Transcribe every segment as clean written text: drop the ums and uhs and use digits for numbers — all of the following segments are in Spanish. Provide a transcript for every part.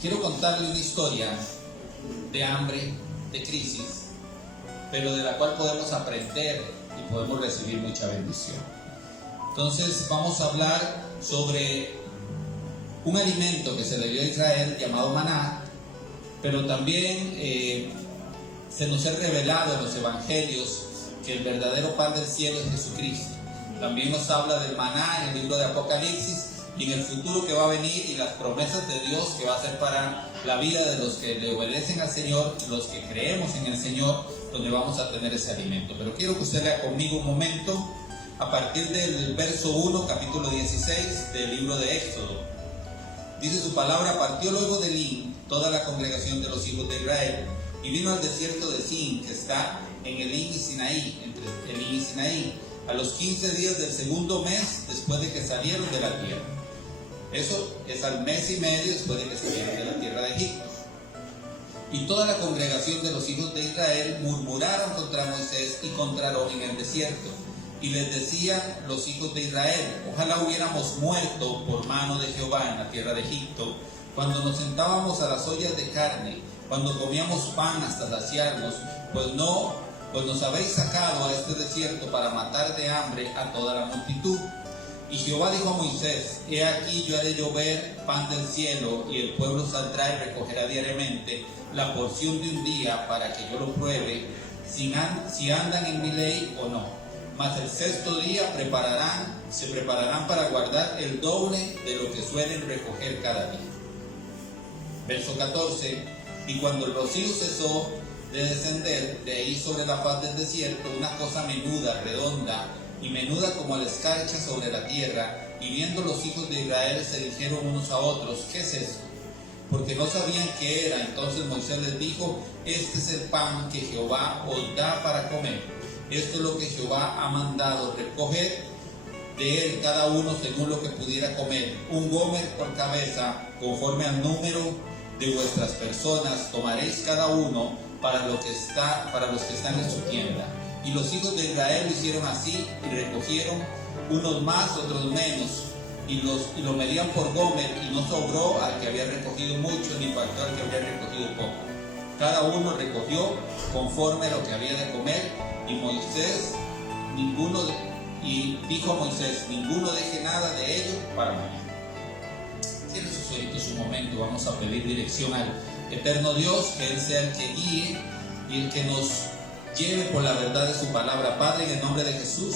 quiero contarle una historia de hambre, de crisis, pero de la cual podemos aprender y podemos recibir mucha bendición. Entonces vamos a hablar sobre un alimento que se le dio a Israel llamado maná, pero también se nos ha revelado en los evangelios que el verdadero pan del cielo es Jesucristo. También nos habla del maná en el libro de Apocalipsis y en el futuro que va a venir y las promesas de Dios que va a ser para la vida de los que le obedecen al Señor, los que creemos en el Señor, donde vamos a tener ese alimento. Pero quiero que usted lea conmigo un momento a partir del verso 1, capítulo 16 del libro de Éxodo. Dice su palabra: partió luego de Elim toda la congregación de los hijos de Israel y vino al desierto de Sin, que está en Elim y Sinaí, entre Elim y Sinaí, a los 15 días del segundo mes después de que salieron de la tierra. Eso es al mes y medio después de que salieron de la tierra de Egipto. Y toda la congregación de los hijos de Israel murmuraron contra Moisés y contra Aarón en el desierto. Y les decían los hijos de Israel: ojalá hubiéramos muerto por mano de Jehová en la tierra de Egipto, cuando nos sentábamos a las ollas de carne, cuando comíamos pan hasta saciarnos, pues nos habéis sacado a este desierto para matar de hambre a toda la multitud. Y Jehová dijo a Moisés: he aquí yo haré llover pan del cielo, y el pueblo saldrá y recogerá diariamente la porción de un día, para que yo lo pruebe, si andan en mi ley o no. Mas el sexto día se prepararán para guardar el doble de lo que suelen recoger cada día. Verso 14: y cuando el rocío cesó de descender de ahí sobre la faz del desierto, una cosa menuda, redonda, y menuda como la escarcha sobre la tierra, y viendo los hijos de Israel se dijeron unos a otros: ¿qué es esto? Porque no sabían qué era. Entonces Moisés les dijo: este es el pan que Jehová os da para comer. Esto es lo que Jehová ha mandado: recoged de él cada uno según lo que pudiera comer, un gomer por cabeza, conforme al número de vuestras personas, tomaréis cada uno para los que están en su tienda. Y los hijos de Israel lo hicieron así, y recogieron unos más, otros menos, y lo medían por gomer, y no sobró al que había recogido mucho, ni faltó al que había recogido poco. Cada uno recogió conforme a lo que había de comer, y dijo a Moisés: ninguno deje nada de ello para mañana. Cierre sus oídos un momento, vamos a pedir dirección al eterno Dios, que Él sea el que guíe y el que nos lleve por la verdad de su palabra. Padre, en el nombre de Jesús,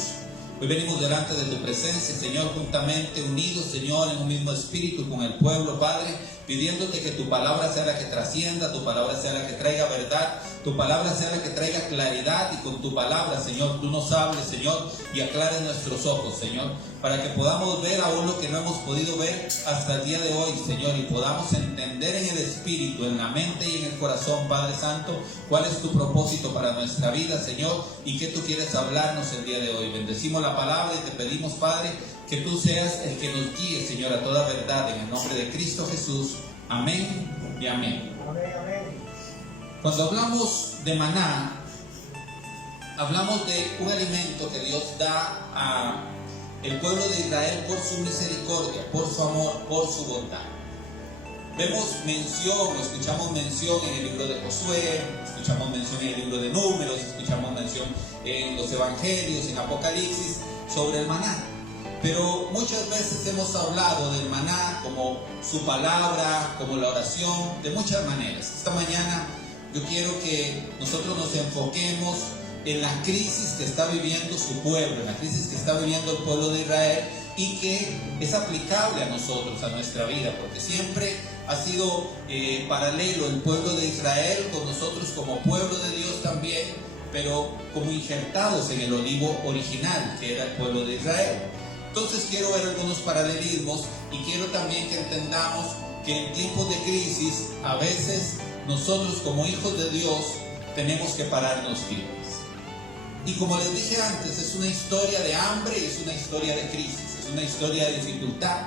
hoy venimos delante de tu presencia, Señor, juntamente unidos, Señor, en un mismo espíritu con el pueblo, Padre, pidiéndote que tu palabra sea la que trascienda, tu palabra sea la que traiga verdad, tu palabra sea la que traiga claridad, y con tu palabra, Señor, tú nos hables, Señor, y aclares nuestros ojos, Señor, para que podamos ver aún lo que no hemos podido ver hasta el día de hoy, Señor, y podamos entender en el espíritu, en la mente y en el corazón, Padre Santo, cuál es tu propósito para nuestra vida, Señor, y qué tú quieres hablarnos el día de hoy. Bendecimos la palabra y te pedimos, Padre, que tú seas el que nos guíe, Señor, a toda verdad, en el nombre de Cristo Jesús. Amén y amén. Amén, amén. Cuando hablamos de maná, hablamos de un alimento que Dios da a el pueblo de Israel por su misericordia, por su amor, por su bondad. Escuchamos mención en el libro de Josué, escuchamos mención en el libro de Números, escuchamos mención en los evangelios, en Apocalipsis, sobre el maná. Pero muchas veces hemos hablado del maná como su palabra, como la oración, de muchas maneras. Esta mañana yo quiero que nosotros nos enfoquemos en la crisis que está viviendo su pueblo, en la crisis que está viviendo el pueblo de Israel, y que es aplicable a nosotros, a nuestra vida, porque siempre ha sido paralelo el pueblo de Israel con nosotros como pueblo de Dios también, pero como injertados en el olivo original, que era el pueblo de Israel. Entonces quiero ver algunos paralelismos, y quiero también que entendamos que en tiempos de crisis, a veces nosotros como hijos de Dios tenemos que pararnos firmes. Y como les dije antes, es una historia de hambre y es una historia de crisis, es una historia de dificultad.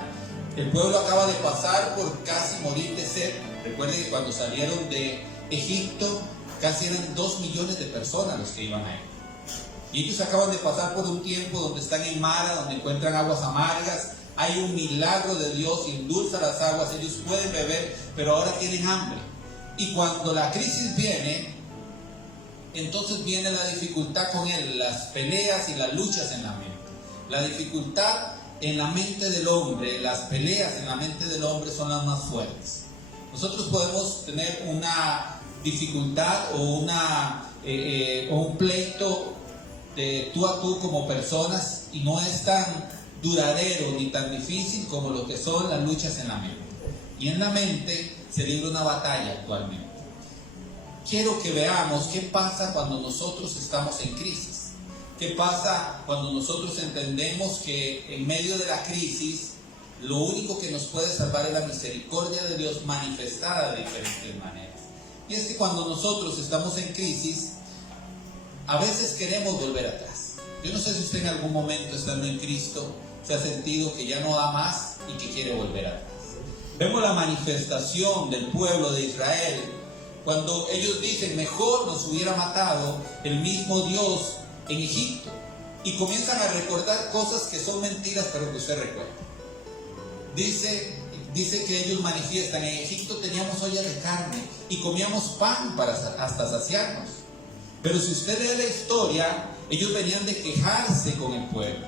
El pueblo acaba de pasar por casi morir de sed. Recuerden que cuando salieron de Egipto, casi eran 2 millones de personas los que iban ahí. Y ellos acaban de pasar por un tiempo donde están en Mara, donde encuentran aguas amargas, hay un milagro de Dios, endulza las aguas, ellos pueden beber, pero ahora tienen hambre. Y cuando la crisis viene, entonces viene la dificultad con él, las peleas y las luchas en la mente. La dificultad en la mente del hombre, las peleas en la mente del hombre son las más fuertes. Nosotros podemos tener una dificultad o un pleito de tú a tú como personas y no es tan duradero ni tan difícil como lo que son las luchas en la mente. Y en la mente se libra una batalla actualmente. Quiero que veamos qué pasa cuando nosotros estamos en crisis. ¿Qué pasa cuando nosotros entendemos que en medio de la crisis lo único que nos puede salvar es la misericordia de Dios manifestada de diferentes maneras? Y es que cuando nosotros estamos en crisis, a veces queremos volver atrás. Yo no sé si usted en algún momento estando en Cristo se ha sentido que ya no da más y que quiere volver atrás. Vemos la manifestación del pueblo de Israel cuando ellos dicen, mejor nos hubiera matado el mismo Dios en Egipto, y comienzan a recordar cosas que son mentiras, pero que usted recuerda. Dice que ellos manifiestan, en Egipto teníamos olla de carne y comíamos pan hasta saciarnos. Pero si usted lee la historia, ellos venían de quejarse con el pueblo,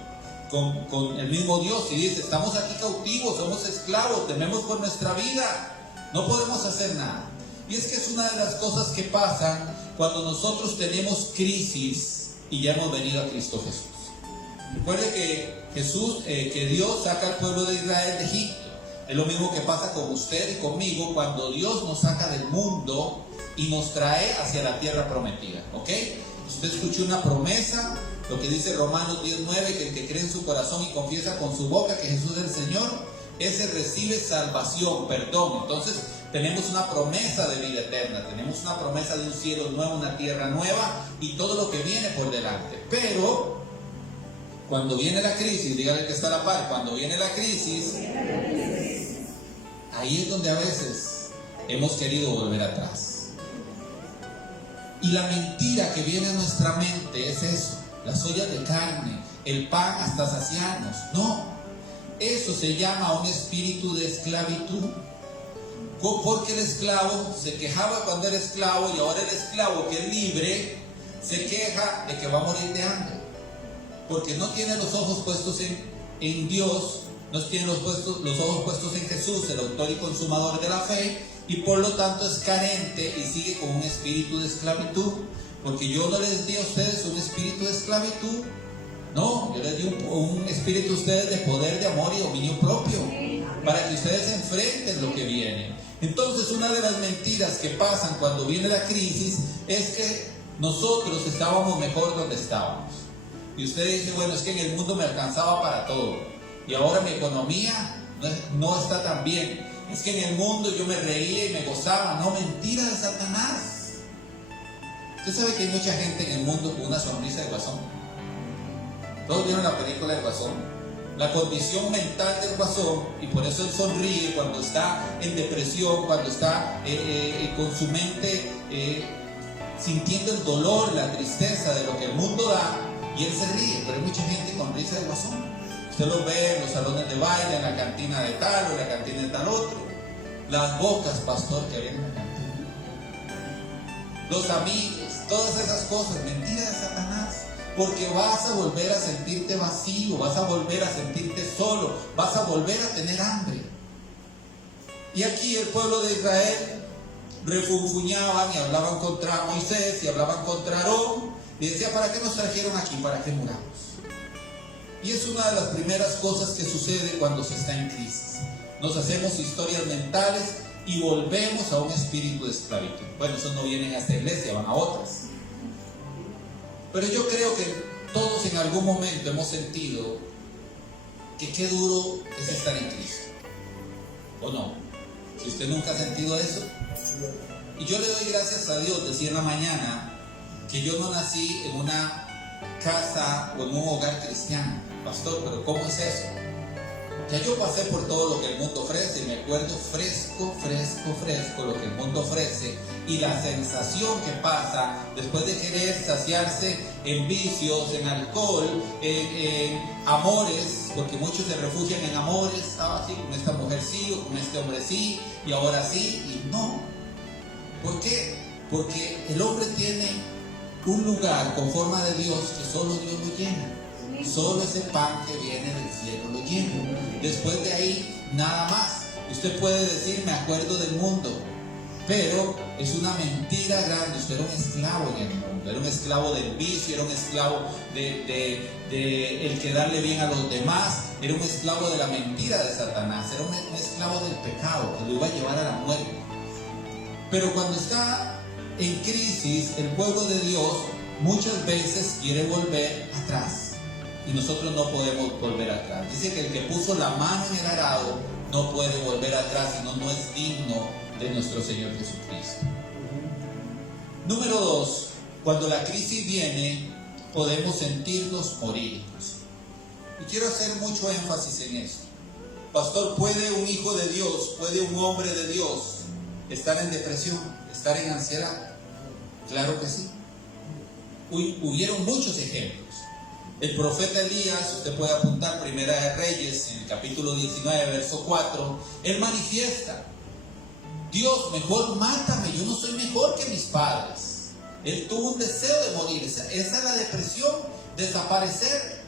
con el mismo Dios, y dice, estamos aquí cautivos, somos esclavos, tememos por nuestra vida, no podemos hacer nada. Y es que es una de las cosas que pasan cuando nosotros tenemos crisis y ya hemos venido a Cristo Jesús. Recuerde que Dios saca al pueblo de Israel de Egipto. Es lo mismo que pasa con usted y conmigo cuando Dios nos saca del mundo y nos trae hacia la tierra prometida. ¿Ok? Usted escuchó una promesa, lo que dice Romanos 10:9, que el que cree en su corazón y confiesa con su boca que Jesús es el Señor, ese recibe salvación, perdón. Entonces tenemos una promesa de vida eterna, tenemos una promesa de un cielo nuevo, una tierra nueva y todo lo que viene por delante. Pero cuando viene la crisis, dígale que está a la par, cuando viene la crisis, ahí es donde a veces hemos querido volver atrás. Y la mentira que viene a nuestra mente es eso, las ollas de carne, el pan hasta saciarnos. No, eso se llama un espíritu de esclavitud. Porque el esclavo se quejaba cuando era esclavo y ahora el esclavo que es libre se queja de que va a morir de hambre. Porque no tiene los ojos puestos en Dios, no tiene los ojos puestos en Jesús, el autor y consumador de la fe, y por lo tanto es carente y sigue con un espíritu de esclavitud. Porque yo no les di a ustedes un espíritu de esclavitud, no, yo les di un espíritu a ustedes de poder, de amor y dominio propio, para que ustedes enfrenten lo que viene. Entonces, una de las mentiras que pasan cuando viene la crisis es que nosotros estábamos mejor donde estábamos. Y usted dice, bueno, es que en el mundo me alcanzaba para todo y ahora mi economía no está tan bien. Es que en el mundo yo me reía y me gozaba. No, mentira de Satanás. Usted sabe que hay mucha gente en el mundo con una sonrisa de guasón. Todos vieron la película de Guasón. La condición mental del guasón, y por eso él sonríe cuando está en depresión, cuando está con su mente sintiendo el dolor, la tristeza de lo que el mundo da, y él se ríe. Pero hay mucha gente con risa de guasón. Usted lo ve en los salones de baile, en la cantina de tal o en la cantina de tal otro. Las bocas, pastor, que había en la cantina. Los amigos, todas esas cosas, mentira de Satanás. Porque vas a volver a sentirte vacío, vas a volver a sentirte solo, vas a volver a tener hambre. Y aquí el pueblo de Israel refunfuñaban y hablaban contra Moisés y hablaban contra Aarón y decían, ¿para qué nos trajeron aquí? ¿Para qué muramos? Y es una de las primeras cosas que sucede cuando se está en crisis. Nos hacemos historias mentales y volvemos a un espíritu de esclavitud. Bueno, esos no vienen a esta iglesia, van a otras. Pero yo creo que todos en algún momento hemos sentido que qué duro es estar en Cristo. ¿O no? Si usted nunca ha sentido eso. Y yo le doy gracias a Dios, decía en la mañana, que yo no nací en una casa o en un hogar cristiano. Pastor, ¿pero cómo es eso? Ya yo pasé por todo lo que el mundo ofrece y me acuerdo fresco lo que el mundo ofrece, y la sensación que pasa después de querer saciarse en vicios, en alcohol, en amores, porque muchos se refugian en amores. Así, con esta mujer sí, o con este hombre sí, y ahora sí, y no. ¿Por qué? Porque el hombre tiene un lugar con forma de Dios que solo Dios lo llena. Solo ese pan que viene del cielo lo llena. Después de ahí, nada más. Usted puede decir, me acuerdo del mundo, pero es una mentira grande. Usted era un esclavo en el mundo, era un esclavo del vicio, era un esclavo de el quedarle bien a los demás, era un esclavo de la mentira de Satanás, era un esclavo del pecado que lo iba a llevar a la muerte. Pero cuando está en crisis, el pueblo de Dios muchas veces quiere volver atrás. Y nosotros no podemos volver atrás. Dice que el que puso la mano en el arado no puede volver atrás, sino no es digno de nuestro Señor Jesucristo. Número 2, cuando la crisis viene, podemos sentirnos morirnos. Y quiero hacer mucho énfasis en esto. Pastor, ¿puede un hijo de Dios, puede un hombre de Dios estar en depresión, estar en ansiedad? Claro que sí. Hubieron muchos ejemplos. El profeta Elías, usted puede apuntar Primera de Reyes, en el capítulo 19, verso 4, él manifiesta: Dios, mejor mátame, yo no soy mejor que mis padres. Él tuvo un deseo de morir, esa es la depresión, desaparecer.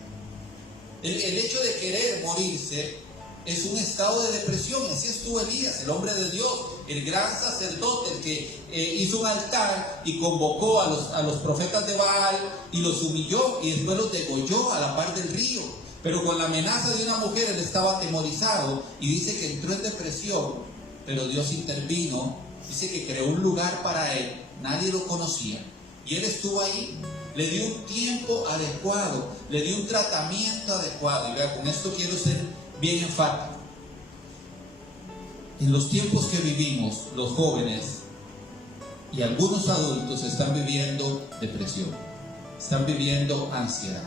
El hecho de querer morirse es un estado de depresión. Así estuvo Elías, el hombre de Dios, el gran sacerdote, el que hizo un altar y convocó a los profetas de Baal y los humilló y después los degolló a la par del río. Pero con la amenaza de una mujer él estaba atemorizado y dice que entró en depresión, pero Dios intervino. Dice que creó un lugar para él, nadie lo conocía y él estuvo ahí. Le dio un tiempo adecuado, le dio un tratamiento adecuado. Y vea, con esto quiero ser bien enfático. En los tiempos que vivimos, los jóvenes y algunos adultos están viviendo depresión, están viviendo ansiedad.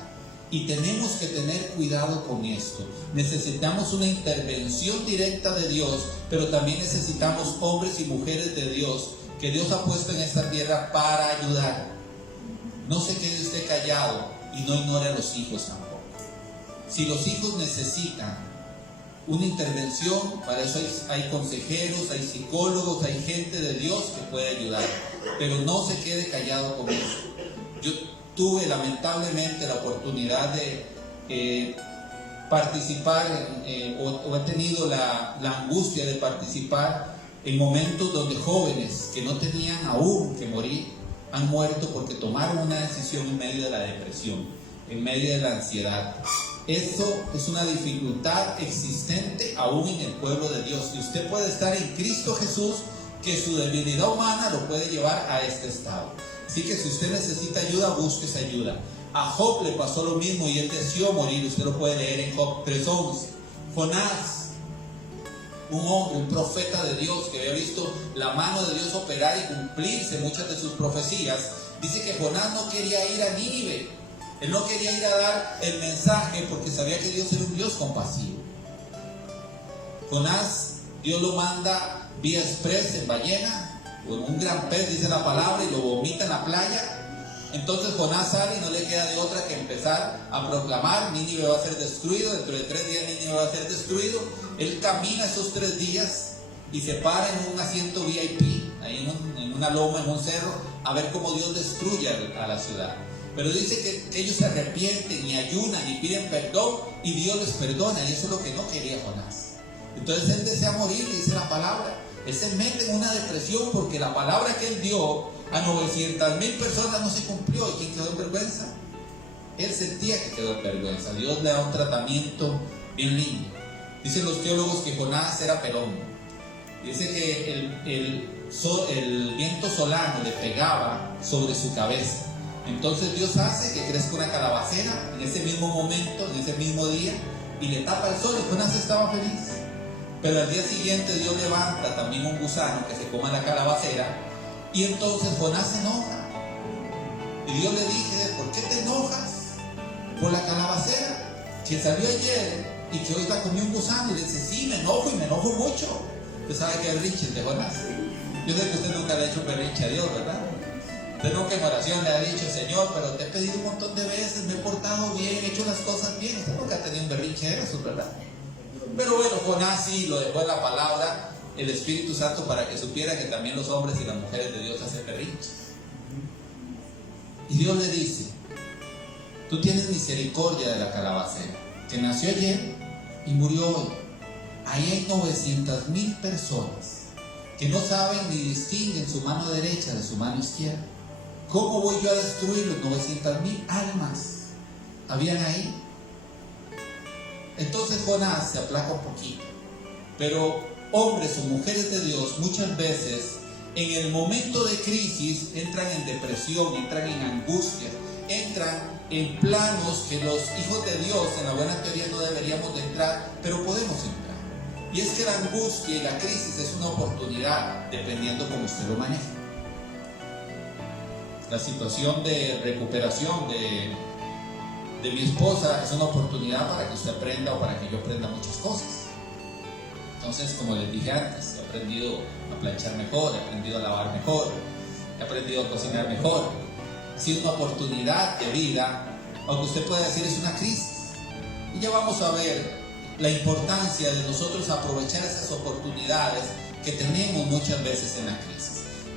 Y tenemos que tener cuidado con esto. Necesitamos una intervención directa de Dios, pero también necesitamos hombres y mujeres de Dios que Dios ha puesto en esta tierra para ayudar. No se quede usted callado y no ignore a los hijos tampoco. Si los hijos necesitan una intervención, para eso hay consejeros, hay psicólogos, hay gente de Dios que puede ayudar, pero no se quede callado con eso. Yo tuve lamentablemente la oportunidad de participar o he tenido la angustia de participar en momentos donde jóvenes que no tenían aún que morir han muerto porque tomaron una decisión en medio de la depresión, en medio de la ansiedad. Eso es una dificultad existente aún en el pueblo de Dios. Y usted puede estar en Cristo Jesús, que su debilidad humana lo puede llevar a este estado. Así que si usted necesita ayuda, busque esa ayuda. A Job le pasó lo mismo y él deseó morir. Usted lo puede leer en Job 3:11. Jonás, un hombre, un profeta de Dios que había visto la mano de Dios operar y cumplirse muchas de sus profecías, dice que Jonás no quería ir a Nínive. Él no quería ir a dar el mensaje porque sabía que Dios era un Dios compasivo. Jonás, Dios lo manda vía express en ballena o en un gran pez, dice la palabra, y lo vomita en la playa. Entonces Jonás sale y no le queda de otra que empezar a proclamar: Nínive va a ser destruido, dentro de 3 días Nínive va a ser destruido. Él camina esos 3 días y se para en un asiento VIP, ahí en una loma, en un cerro, a ver cómo Dios destruye a la ciudad. Pero dice que ellos se arrepienten y ayunan y piden perdón y Dios les perdona, y eso es lo que no quería Jonás. Entonces él desea morir, dice la palabra. Él se mete en una depresión porque la palabra que él dio a 900,000 personas no se cumplió. ¿Y quién quedó en vergüenza? Él sentía que quedó en vergüenza. Dios le da un tratamiento bien lindo. Dicen los teólogos que Jonás era pelón. Dice que el viento solano le pegaba sobre su cabeza. Entonces Dios hace que crezca una calabacera en ese mismo momento, en ese mismo día, y le tapa el sol, y Jonás estaba feliz. Pero al día siguiente Dios levanta también un gusano que se coma la calabacera, y entonces Jonás se enoja. Y Dios le dice: ¿por qué te enojas por la calabacera que salió ayer y que hoy comió un gusano, y le dice, sí, me enojo y me enojo mucho. Usted sabe que berrinches de Jonás. Yo sé que usted nunca le ha hecho un berrinche a Dios, ¿verdad? Usted nunca en oración le ha dicho, Señor, pero te he pedido un montón de veces, me he portado bien, he hecho las cosas bien. Usted nunca ha tenido un berrinche de eso, ¿verdad? Pero bueno, Jonás sí lo dejó en la palabra el Espíritu Santo para que supiera que también los hombres y las mujeres de Dios hacen berrinches. Y Dios le dice, tú tienes misericordia de la calabacera, que nació ayer y murió hoy. Ahí hay 900,000 personas que no saben ni distinguen su mano derecha de su mano izquierda. ¿Cómo voy yo a destruir los 900,000 almas? Habían ahí. Entonces Jonás se aplaca un poquito. Pero hombres o mujeres de Dios muchas veces en el momento de crisis entran en depresión, entran en angustia, entran en planos que los hijos de Dios en la buena teoría no deberíamos de entrar, pero podemos entrar. Y es que la angustia y la crisis es una oportunidad, dependiendo cómo usted lo maneje. La situación de recuperación de mi esposa es una oportunidad para que usted aprenda o para que yo aprenda muchas cosas. Entonces, como les dije antes, he aprendido a planchar mejor, he aprendido a lavar mejor, he aprendido a cocinar mejor. Ha sido una oportunidad de vida, aunque usted pueda decir es una crisis. Y ya vamos a ver la importancia de nosotros aprovechar esas oportunidades que tenemos muchas veces en la crisis.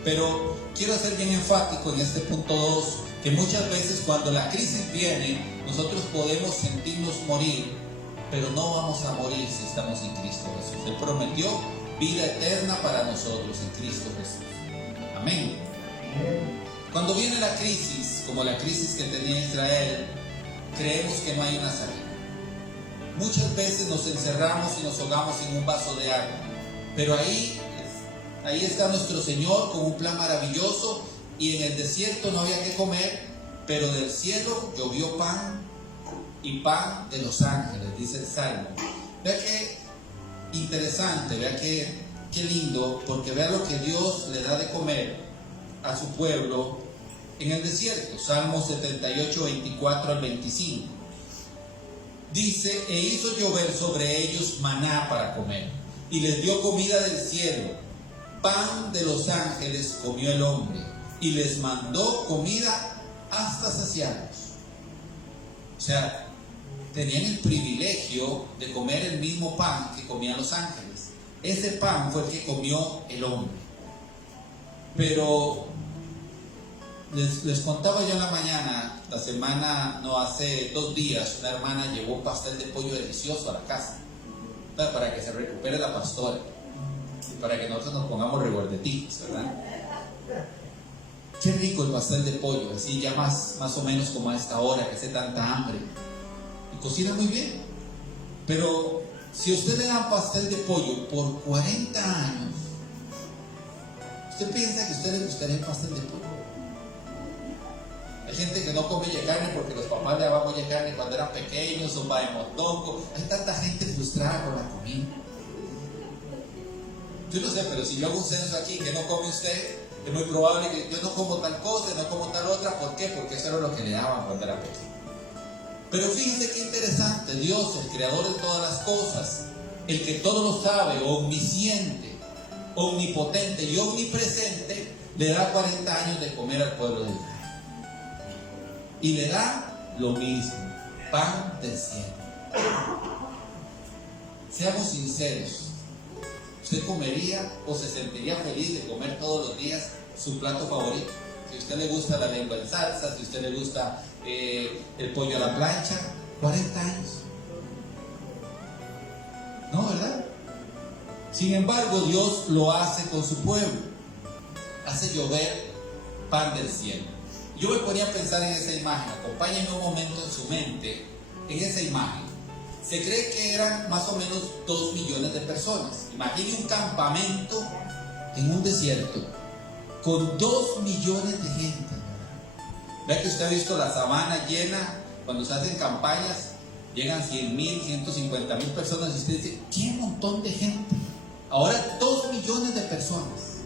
Pero quiero ser bien enfático en este punto 2, que muchas veces cuando la crisis viene, nosotros podemos sentirnos morir, pero no vamos a morir si estamos en Cristo Jesús. Él prometió vida eterna para nosotros en Cristo Jesús. Amén. Cuando viene la crisis, como la crisis que tenía Israel, creemos que no hay una salida. Muchas veces nos encerramos y nos ahogamos en un vaso de agua, pero ahí está nuestro Señor con un plan maravilloso, y en el desierto no había que comer, pero del cielo llovió pan, y pan de los ángeles, dice el Salmo. Vea qué interesante, vea qué lindo, porque vea lo que Dios le da de comer a su pueblo en el desierto. Salmo 78, 24 al 25. Dice, e hizo llover sobre ellos maná para comer, y les dio comida del cielo. Pan de los ángeles comió el hombre, y les mandó comida hasta saciarlos. O sea, tenían el privilegio de comer el mismo pan que comían los ángeles. Ese pan fue el que comió el hombre. Pero les contaba yo en la mañana, la semana, no, hace 2 días, una hermana llevó un pastel de pollo delicioso a la casa, para que se recupere la pastora y para que nosotros nos pongamos reguardetitos, ¿verdad? Qué rico el pastel de pollo, así ya más o menos como a esta hora que hace tanta hambre, y cocina muy bien. Pero si usted le da pastel de pollo por 40 años, ¿usted piensa que a usted le gustaría el pastel de pollo? Hay gente que no come carne porque los papás le daban carne cuando eran pequeños, sopa de mondongo. Hay tanta gente frustrada con la comida. Yo no sé, pero si yo hago un censo aquí, ¿qué no come usted? Es muy probable que yo no como tal cosa, no como tal otra. ¿Por qué? Porque eso era lo que le daban cuando era pequeño. Pero fíjense qué interesante, Dios, el creador de todas las cosas, el que todo lo sabe, omnisciente, omnipotente y omnipresente, le da 40 años de comer al pueblo de Israel. Y le da lo mismo, pan del cielo. Seamos sinceros, ¿usted comería o se sentiría feliz de comer todos los días su plato favorito? Si a usted le gusta la lengua en salsa, si a usted le gusta el pollo a la plancha, 40 años. ¿No, verdad? Sin embargo, Dios lo hace con su pueblo. Hace llover pan del cielo. Yo me ponía a pensar en esa imagen. Acompáñenme un momento en su mente en esa imagen. Se cree que eran más o menos 2 millones de personas. Imagine un campamento en un desierto con 2 millones de gente. Vea que usted ha visto la sabana llena cuando se hacen campañas, llegan 100,000, 150,000 personas y usted dice, ¡qué montón de gente! Ahora 2 millones de personas.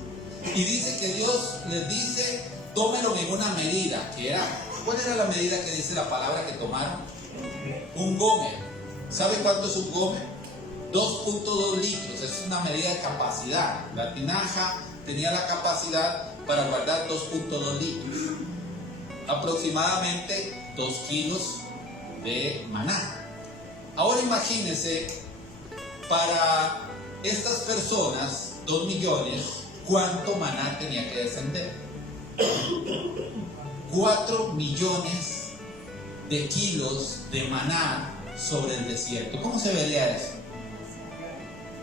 Y dice que Dios les dice, tómenlo en una medida, que era, ¿cuál era la medida que dice la palabra que tomaron? Un gomer. ¿Sabe cuánto es un gome? 2.2 litros, es una medida de capacidad. La tinaja tenía la capacidad para guardar 2.2 litros, aproximadamente 2 kilos de maná. Ahora imagínense, para estas personas, 2 millones, ¿cuánto maná tenía que descender? 4 millones de kilos de maná sobre el desierto. ¿Cómo se veía eso?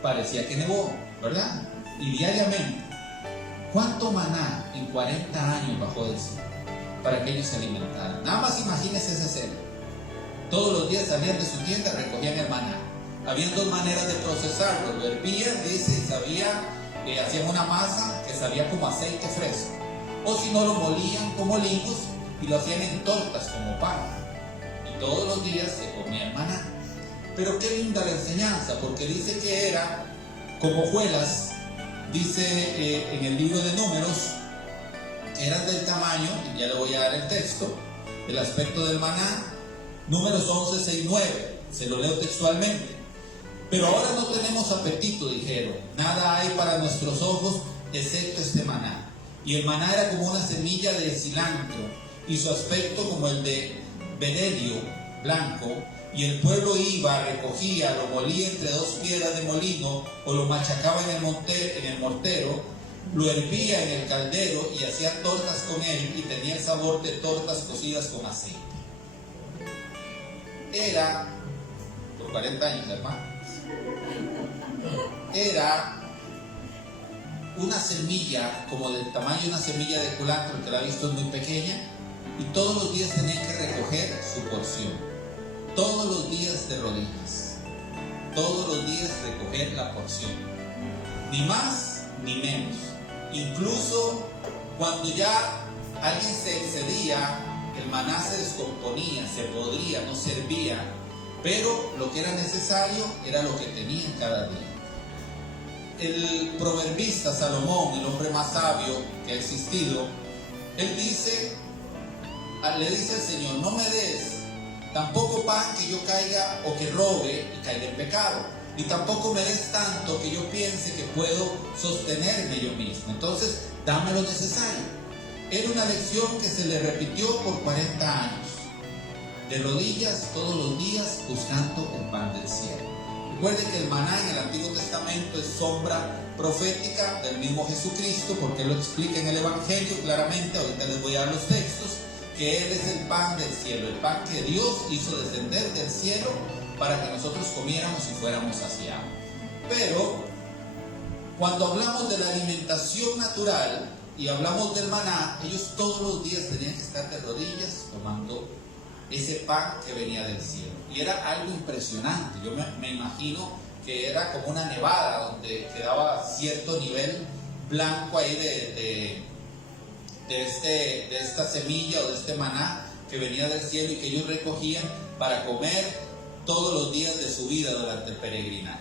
Parecía que nevó, ¿verdad? Y diariamente, ¿cuánto maná en 40 años bajó del cielo para que ellos se alimentaran? Nada más imagínense esa escena. Todos los días salían de su tienda, recogían el maná. Habían 2 maneras de procesarlo. Lo hervían, dice, y hacían una masa que sabía como aceite fresco. O si no, lo molían como higos y lo hacían en tortas como pan. Y todos los días se comía el maná. Pero qué linda la enseñanza, porque dice que era como hojuelas, dice en el libro de Números, que eran del tamaño, y ya le voy a dar el texto, el aspecto del maná, Números 11, 6, 9, se lo leo textualmente. Pero ahora no tenemos apetito, dijeron, nada hay para nuestros ojos excepto este maná. Y el maná era como una semilla de cilantro, y su aspecto como el de bedelio blanco, y el pueblo iba, recogía, lo molía entre 2 piedras de molino, o lo machacaba en el mortero, lo hervía en el caldero, y hacía tortas con él, y tenía el sabor de tortas cocidas con aceite. Era, por 40 años, hermano, era una semilla, como del tamaño de una semilla de culantro, que la ha visto es muy pequeña, y todos los días tenía que recoger su porción. Todos los días de rodillas, todos los días recoger la porción, ni más ni menos. Incluso cuando ya alguien se excedía, el maná se descomponía, se podría, no servía, pero lo que era necesario era lo que tenían cada día. El proverbista Salomón, el hombre más sabio que ha existido, él le dice al Señor, no me des tampoco pan que yo caiga o que robe y caiga en pecado, ni tampoco me des tanto que yo piense que puedo sostenerme yo mismo. Entonces, dame lo necesario. Era una lección que se le repitió por 40 años, de rodillas todos los días buscando el pan del cielo. Recuerden que el maná en el Antiguo Testamento es sombra profética del mismo Jesucristo, porque Él lo explica en el Evangelio claramente. Ahorita les voy a dar los textos, que Él es el pan del cielo, el pan que Dios hizo descender del cielo para que nosotros comiéramos y fuéramos saciados. Pero cuando hablamos de la alimentación natural y hablamos del maná, ellos todos los días tenían que estar de rodillas tomando ese pan que venía del cielo. Y era algo impresionante. Yo me imagino que era como una nevada donde quedaba cierto nivel blanco ahí de esta semilla o de este maná que venía del cielo y que ellos recogían para comer todos los días de su vida durante el peregrinaje.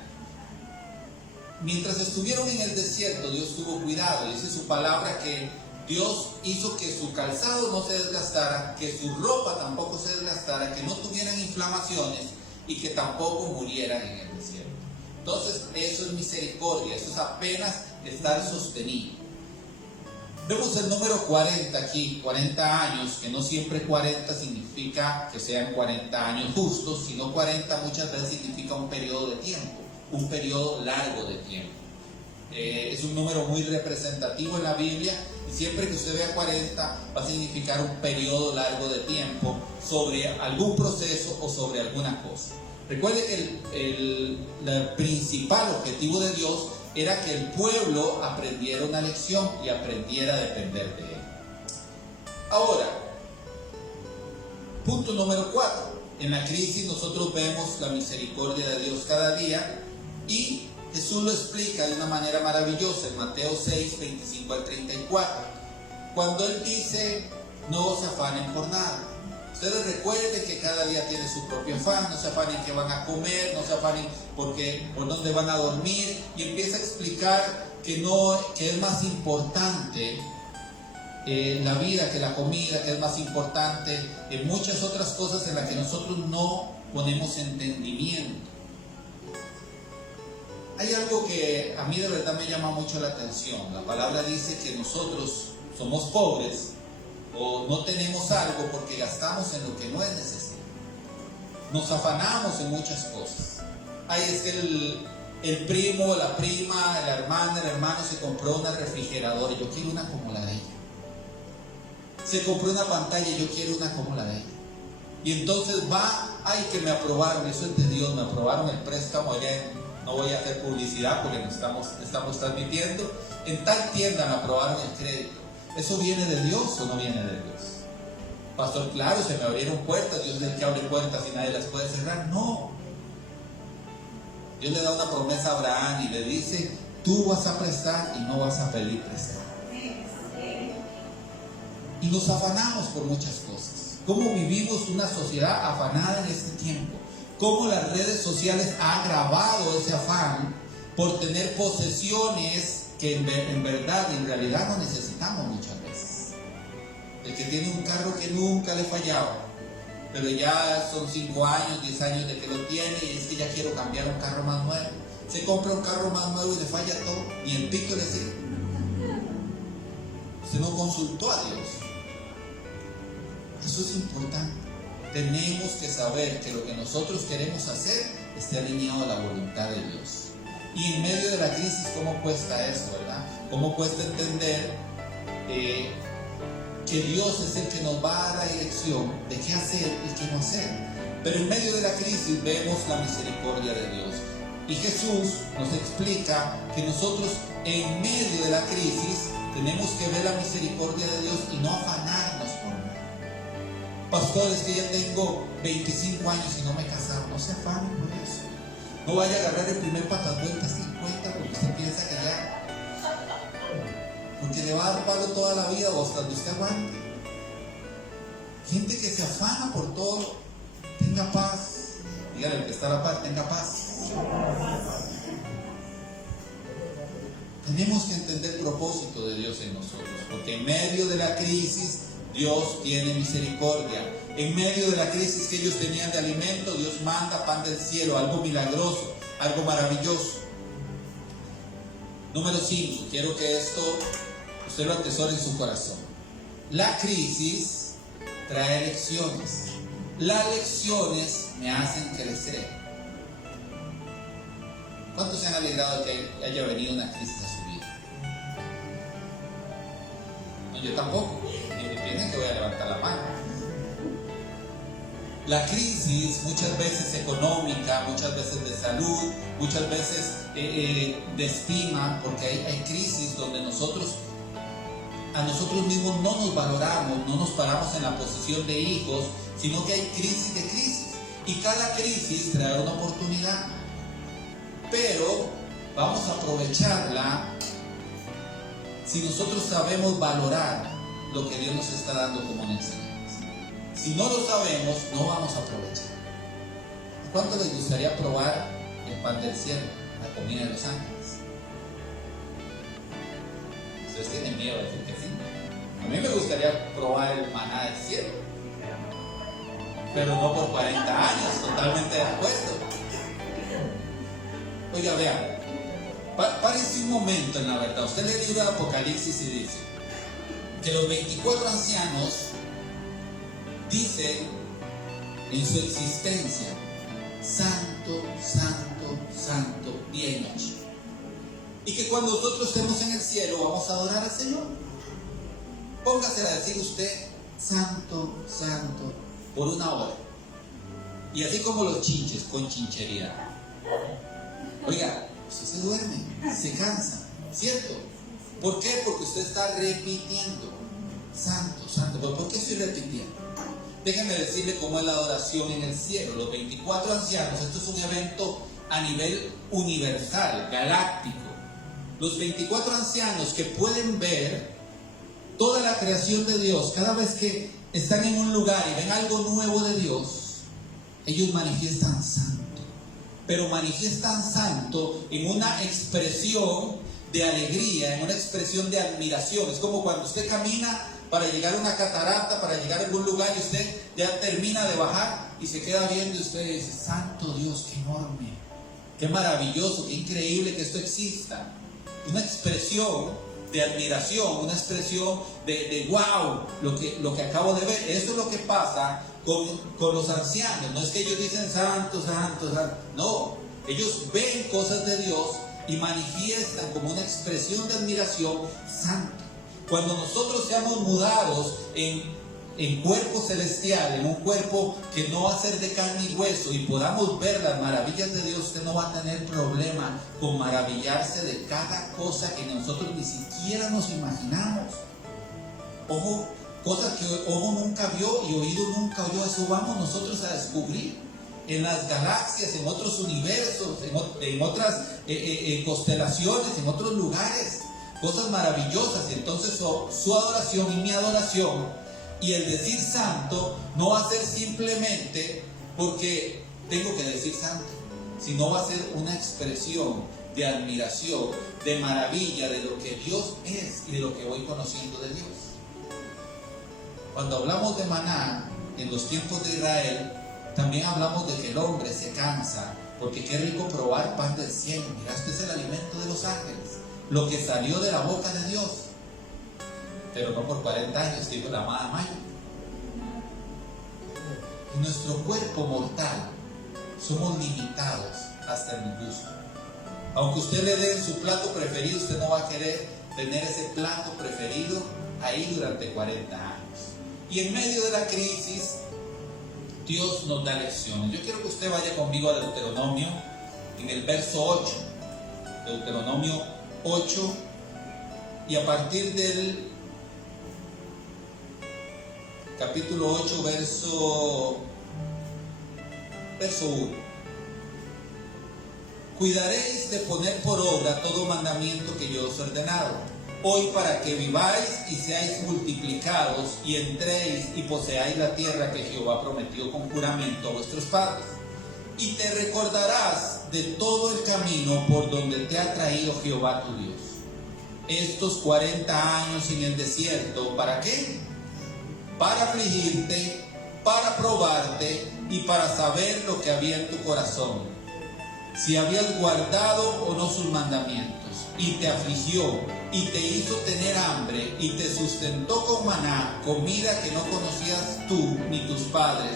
Mientras estuvieron en el desierto, Dios tuvo cuidado. Dice su palabra que Dios hizo que su calzado no se desgastara, que su ropa tampoco se desgastara, que no tuvieran inflamaciones y que tampoco murieran en el desierto. Entonces, eso es misericordia, eso es apenas estar sostenido. Vemos el número 40 aquí, 40 años, que no siempre 40 significa que sean 40 años justos, sino 40 muchas veces significa un periodo de tiempo, un periodo largo de tiempo. Es un número muy representativo en la Biblia, y siempre que usted vea 40 va a significar un periodo largo de tiempo sobre algún proceso o sobre alguna cosa. Recuerde que el principal objetivo de Dios era que el pueblo aprendiera una lección y aprendiera a depender de él. Ahora, punto número 4. En la crisis nosotros vemos la misericordia de Dios cada día, y Jesús lo explica de una manera maravillosa en Mateo 6, 25 al 34, cuando Él dice, no os afanen por nada. Ustedes recuerden que cada día tiene su propio afán, no se afanen que van a comer, no se afanen por dónde van a dormir, y empieza a explicar que es más importante la vida que la comida, que es más importante muchas otras cosas en las que nosotros no ponemos entendimiento. Hay algo que a mí de verdad me llama mucho la atención. La palabra dice que nosotros somos pobres o no tenemos algo porque gastamos en lo que no es necesario. Nos afanamos en muchas cosas. Ay, es que el primo, la prima, la hermana, el hermano se compró una refrigeradora y yo quiero una como la de ella. Se compró una pantalla y yo quiero una como la de ella. Y entonces va, ay, que me aprobaron, eso es de Dios, me aprobaron el préstamo allá no voy a hacer publicidad porque nos estamos transmitiendo, en tal tienda me aprobaron el crédito. ¿Eso viene de Dios o no viene de Dios? Pastor, claro, se me abrieron puertas, Dios es el que abre puertas y nadie las puede cerrar. No. Dios le da una promesa a Abraham y le dice, tú vas a prestar y no vas a pedir prestado. Y nos afanamos por muchas cosas. ¿Cómo vivimos una sociedad afanada en este tiempo? ¿Cómo las redes sociales han agravado ese afán por tener posesiones que en verdad, en realidad no necesitamos muchas veces? El que tiene un carro que nunca le fallaba, pero ya son 5 años, 10 años de que lo tiene y es que ya quiero cambiar un carro más nuevo. Se compra un carro más nuevo y le falla todo, y el pico le sigue. Usted no consultó a Dios. Eso es importante. Tenemos que saber que lo que nosotros queremos hacer esté alineado a la voluntad de Dios. Y en medio de la crisis, ¿cómo cuesta eso, verdad? ¿Cómo cuesta entender que Dios es el que nos va a dar la dirección de qué hacer y qué no hacer? Pero en medio de la crisis vemos la misericordia de Dios. Y Jesús nos explica que nosotros en medio de la crisis tenemos que ver la misericordia de Dios y no afanarnos por nada. Pastor, es que ya tengo 25 años y no me he casado. No se afane por eso. No vaya a agarrar el primer patatúercas 50 porque usted piensa que ya, porque le va a dar palo toda la vida o hasta donde usted aguante. Gente que se afana por todo. Tenga paz. Dígale, el que está a la par, tenga paz. Tenemos que entender el propósito de Dios en nosotros, porque en medio de la crisis Dios tiene misericordia. En medio de la crisis que ellos tenían de alimento, Dios manda pan del cielo, algo milagroso, algo maravilloso. Número 5, quiero que esto usted lo atesore en su corazón. La crisis trae lecciones. Las lecciones me hacen crecer. ¿Cuántos se han alegrado de que haya venido una crisis a su vida? No, yo tampoco. Piensen que voy a levantar la mano. La crisis, muchas veces económica, muchas veces de salud, muchas veces de estima, porque hay crisis donde a nosotros mismos no nos valoramos, no nos paramos en la posición de hijos, sino que hay crisis de crisis. Y cada crisis trae una oportunidad. Pero vamos a aprovecharla si nosotros sabemos valorar lo que Dios nos está dando como una enseñanza. Si no lo sabemos, no vamos a aprovechar. ¿A cuánto les gustaría probar el pan del cielo, la comida de los ángeles? Ustedes tienen miedo de decir que sí. A mí me gustaría probar el maná del cielo, pero no por 40 años, totalmente de acuerdo. Oiga, vean, párese un momento en la verdad. Usted lee el libro de Apocalipsis y dice que los 24 ancianos dicen en su existencia: Santo, Santo, Santo, día y noche. Y que cuando nosotros estemos en el cielo vamos a adorar al Señor. Póngase a decir usted Santo, Santo por una hora. Y así como los chinches, con chinchería. Oiga, usted se duerme, se cansa, ¿cierto? ¿Por qué? Porque usted está repitiendo. Santo, Santo. ¿Por qué estoy repitiendo? Déjenme decirle cómo es la adoración en el cielo. Los 24 ancianos, esto es un evento a nivel universal, galáctico. Los 24 ancianos que pueden ver toda la creación de Dios, cada vez que están en un lugar y ven algo nuevo de Dios, ellos manifiestan santo. Pero manifiestan santo en una expresión de alegría, en una expresión de admiración. Es como cuando usted camina para llegar a una catarata, para llegar a algún lugar y usted ya termina de bajar y se queda viendo y usted dice, santo Dios, qué enorme, qué maravilloso, qué increíble que esto exista. Una expresión de admiración, una expresión de wow, lo que acabo de ver. Eso es lo que pasa con los ancianos. No es que ellos dicen santo, santo, santo. No, ellos ven cosas de Dios y manifiestan como una expresión de admiración santo. Cuando nosotros seamos mudados en cuerpo celestial, en un cuerpo que no va a ser de carne y hueso, y podamos ver las maravillas de Dios, usted no va a tener problema con maravillarse de cada cosa que nosotros ni siquiera nos imaginamos. Ojo, cosas que ojo nunca vio y oído nunca oyó, eso vamos nosotros a descubrir en las galaxias, en otros universos, en otras constelaciones, en otros lugares, cosas maravillosas. Y entonces su adoración y mi adoración y el decir santo no va a ser simplemente porque tengo que decir santo, sino va a ser una expresión de admiración, de maravilla de lo que Dios es y de lo que voy conociendo de Dios. Cuando hablamos de maná en los tiempos de Israel, también hablamos de que el hombre se cansa, porque qué rico probar pan del cielo. Mira, este es el alimento de los ángeles, lo que salió de la boca de Dios. Pero no por 40 años, digo la amada Maya. En nuestro cuerpo mortal somos limitados hasta el gusto. Aunque usted le dé su plato preferido, usted no va a querer tener ese plato preferido ahí durante 40 años. Y en medio de la crisis, Dios nos da lecciones. Yo quiero que usted vaya conmigo a Deuteronomio, en el verso 8. Deuteronomio 8, y a partir del capítulo 8, verso 1. Cuidaréis de poner por obra todo mandamiento que yo os he ordenado hoy, para que viváis y seáis multiplicados, y entréis y poseáis la tierra que Jehová prometió con juramento a vuestros padres. Y te recordarás de todo el camino por donde te ha traído Jehová tu Dios estos 40 años en el desierto. ¿Para qué? Para afligirte, para probarte y para saber lo que había en tu corazón, si habías guardado o no sus mandamientos. Y te afligió y te hizo tener hambre y te sustentó con maná, comida que no conocías tú ni tus padres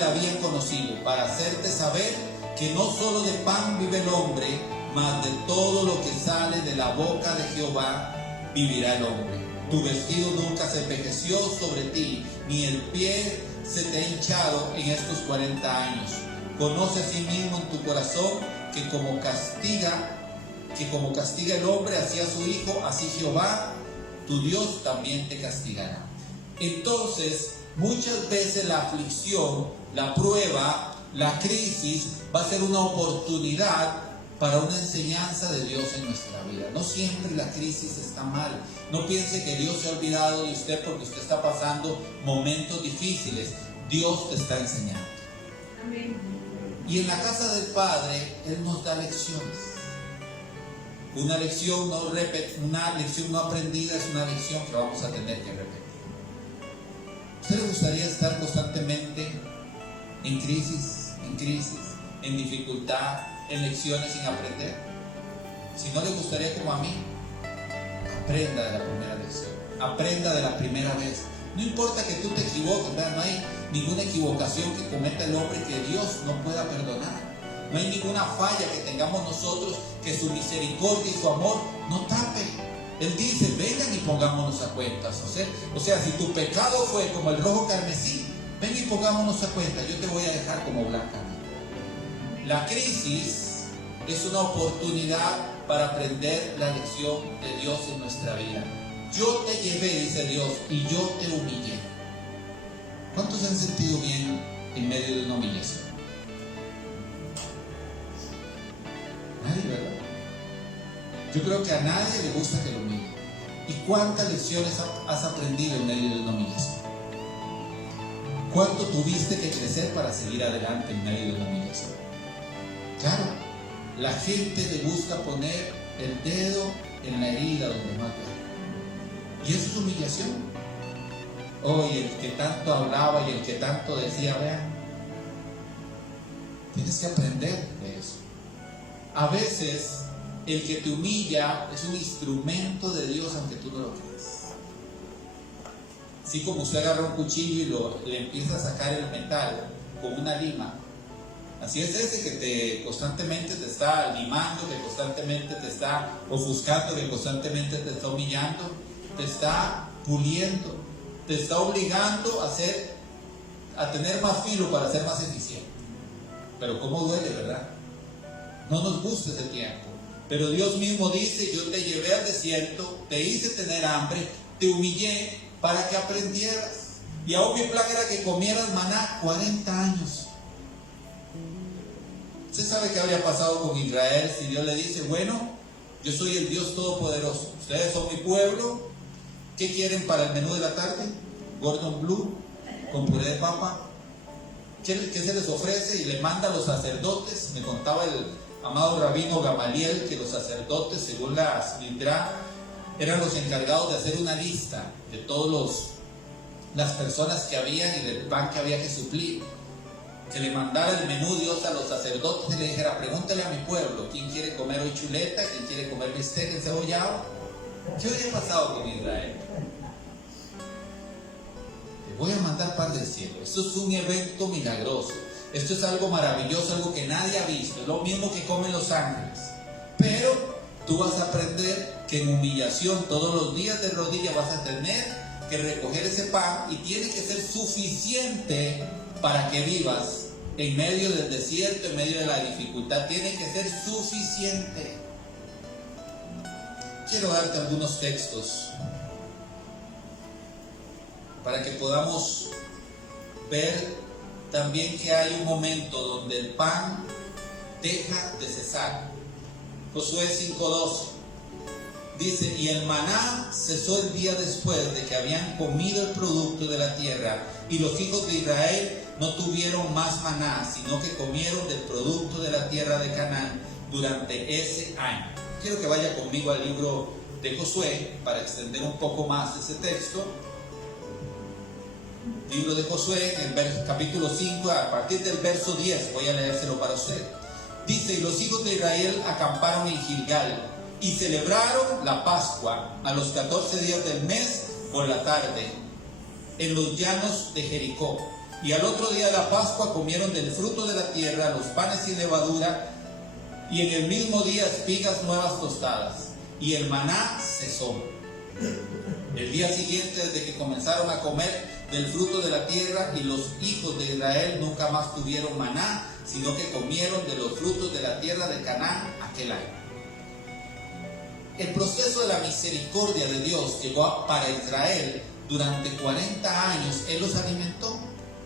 la habían conocido, para hacerte saber que no solo de pan vive el hombre, mas de todo lo que sale de la boca de Jehová vivirá el hombre. Tu vestido nunca se envejeció sobre ti, ni el pie se te ha hinchado en estos 40 años. Conoce a sí mismo en tu corazón que como castiga el hombre así a su hijo, así Jehová tu Dios también te castigará. Entonces, muchas veces la aflicción, la prueba, la crisis va a ser una oportunidad para una enseñanza de Dios en nuestra vida. No siempre la crisis está mal. No piense que Dios se ha olvidado de usted porque usted está pasando momentos difíciles. Dios te está enseñando. Amén. Y en la casa del Padre, Él nos da lecciones. Una lección no aprendida es una lección que vamos a tener que repetir. ¿A usted le gustaría estar constantemente en crisis, en dificultad, en lecciones sin aprender? Si no le gustaría como a mí, aprenda de la primera lección, aprenda de la primera vez. No importa que tú te equivoques, ¿verdad? No hay ninguna equivocación que cometa el hombre que Dios no pueda perdonar. No hay ninguna falla que tengamos nosotros que su misericordia y su amor no tape. Él dice, vengan y pongámonos a cuentas. O sea, si tu pecado fue como el rojo carmesí, ven y pongámonos a cuentas, yo te voy a dejar como blanca. La crisis es una oportunidad para aprender la lección de Dios en nuestra vida. Yo te llevé, dice Dios, y yo te humillé. ¿Cuántos se han sentido bien en medio de una humillación? Nadie, ¿verdad? Yo creo que a nadie le gusta que lo humillen. ¿Y cuántas lecciones has aprendido en medio de una humillación? ¿Cuánto tuviste que crecer para seguir adelante en medio de una humillación? Claro, la gente le gusta poner el dedo en la herida donde más duele. Y eso es humillación. Oh, y el que tanto hablaba y el que tanto decía, vean, tienes que aprender de eso. A veces el que te humilla es un instrumento de Dios, aunque tú no lo creas. Así como usted agarra un cuchillo y le empieza a sacar el metal con una lima, así es ese que constantemente te está limando, que constantemente te está ofuscando, que constantemente te está humillando, te está puliendo, te está obligando a tener más filo para ser más eficiente. Pero cómo duele, ¿verdad? No nos gusta ese tiempo. Pero Dios mismo dice: yo te llevé al desierto, te hice tener hambre, te humillé para que aprendieras. Y aún mi plan era que comieras maná 40 años. ¿Usted sabe qué habría pasado con Israel si Dios le dice: bueno, yo soy el Dios Todopoderoso, ustedes son mi pueblo, ¿qué quieren para el menú de la tarde? Gordon Blue con puré de papa. ¿Qué se les ofrece? Y le manda a los sacerdotes. Me contaba el amado rabino Gamaliel que los sacerdotes, según las Midrash, eran los encargados de hacer una lista de todas las personas que habían y del pan que había que suplir. Que le mandara el menú Dios a los sacerdotes y le dijera: pregúntale a mi pueblo, ¿quién quiere comer hoy chuleta? ¿Quién quiere comer bistec encebollado? ¿Qué habría pasado con Israel? Te voy a mandar pan del cielo. Esto es un evento milagroso. Esto es algo maravilloso, algo que nadie ha visto. Es lo mismo que comen los ángeles. Pero tú vas a aprender que en humillación todos los días de rodillas vas a tener que recoger ese pan, y tiene que ser suficiente para que vivas en medio del desierto, en medio de la dificultad. Tiene que ser suficiente. Quiero darte algunos textos para que podamos ver también que hay un momento donde el pan deja de cesar. Josué 5:12 dice: y el maná cesó el día después de que habían comido el producto de la tierra, y los hijos de Israel no tuvieron más maná, sino que comieron del producto de la tierra de Canaán durante ese año. Quiero que vaya conmigo al libro de Josué para extender un poco más ese texto. Libro de Josué, en el capítulo 5, a partir del verso 10, voy a leérselo para usted. Dice: y los hijos de Israel acamparon en Gilgal y celebraron la Pascua a los 14 días del mes por la tarde en los llanos de Jericó. Y al otro día de la Pascua comieron del fruto de la tierra, los panes sin levadura, y en el mismo día espigas nuevas tostadas, y el maná cesó. El día siguiente, desde que comenzaron a comer del fruto de la tierra, y los hijos de Israel nunca más tuvieron maná, sino que comieron de los frutos de la tierra de Canaán aquel año. El proceso de la misericordia de Dios llegó para Israel durante 40 años. Él los alimentó.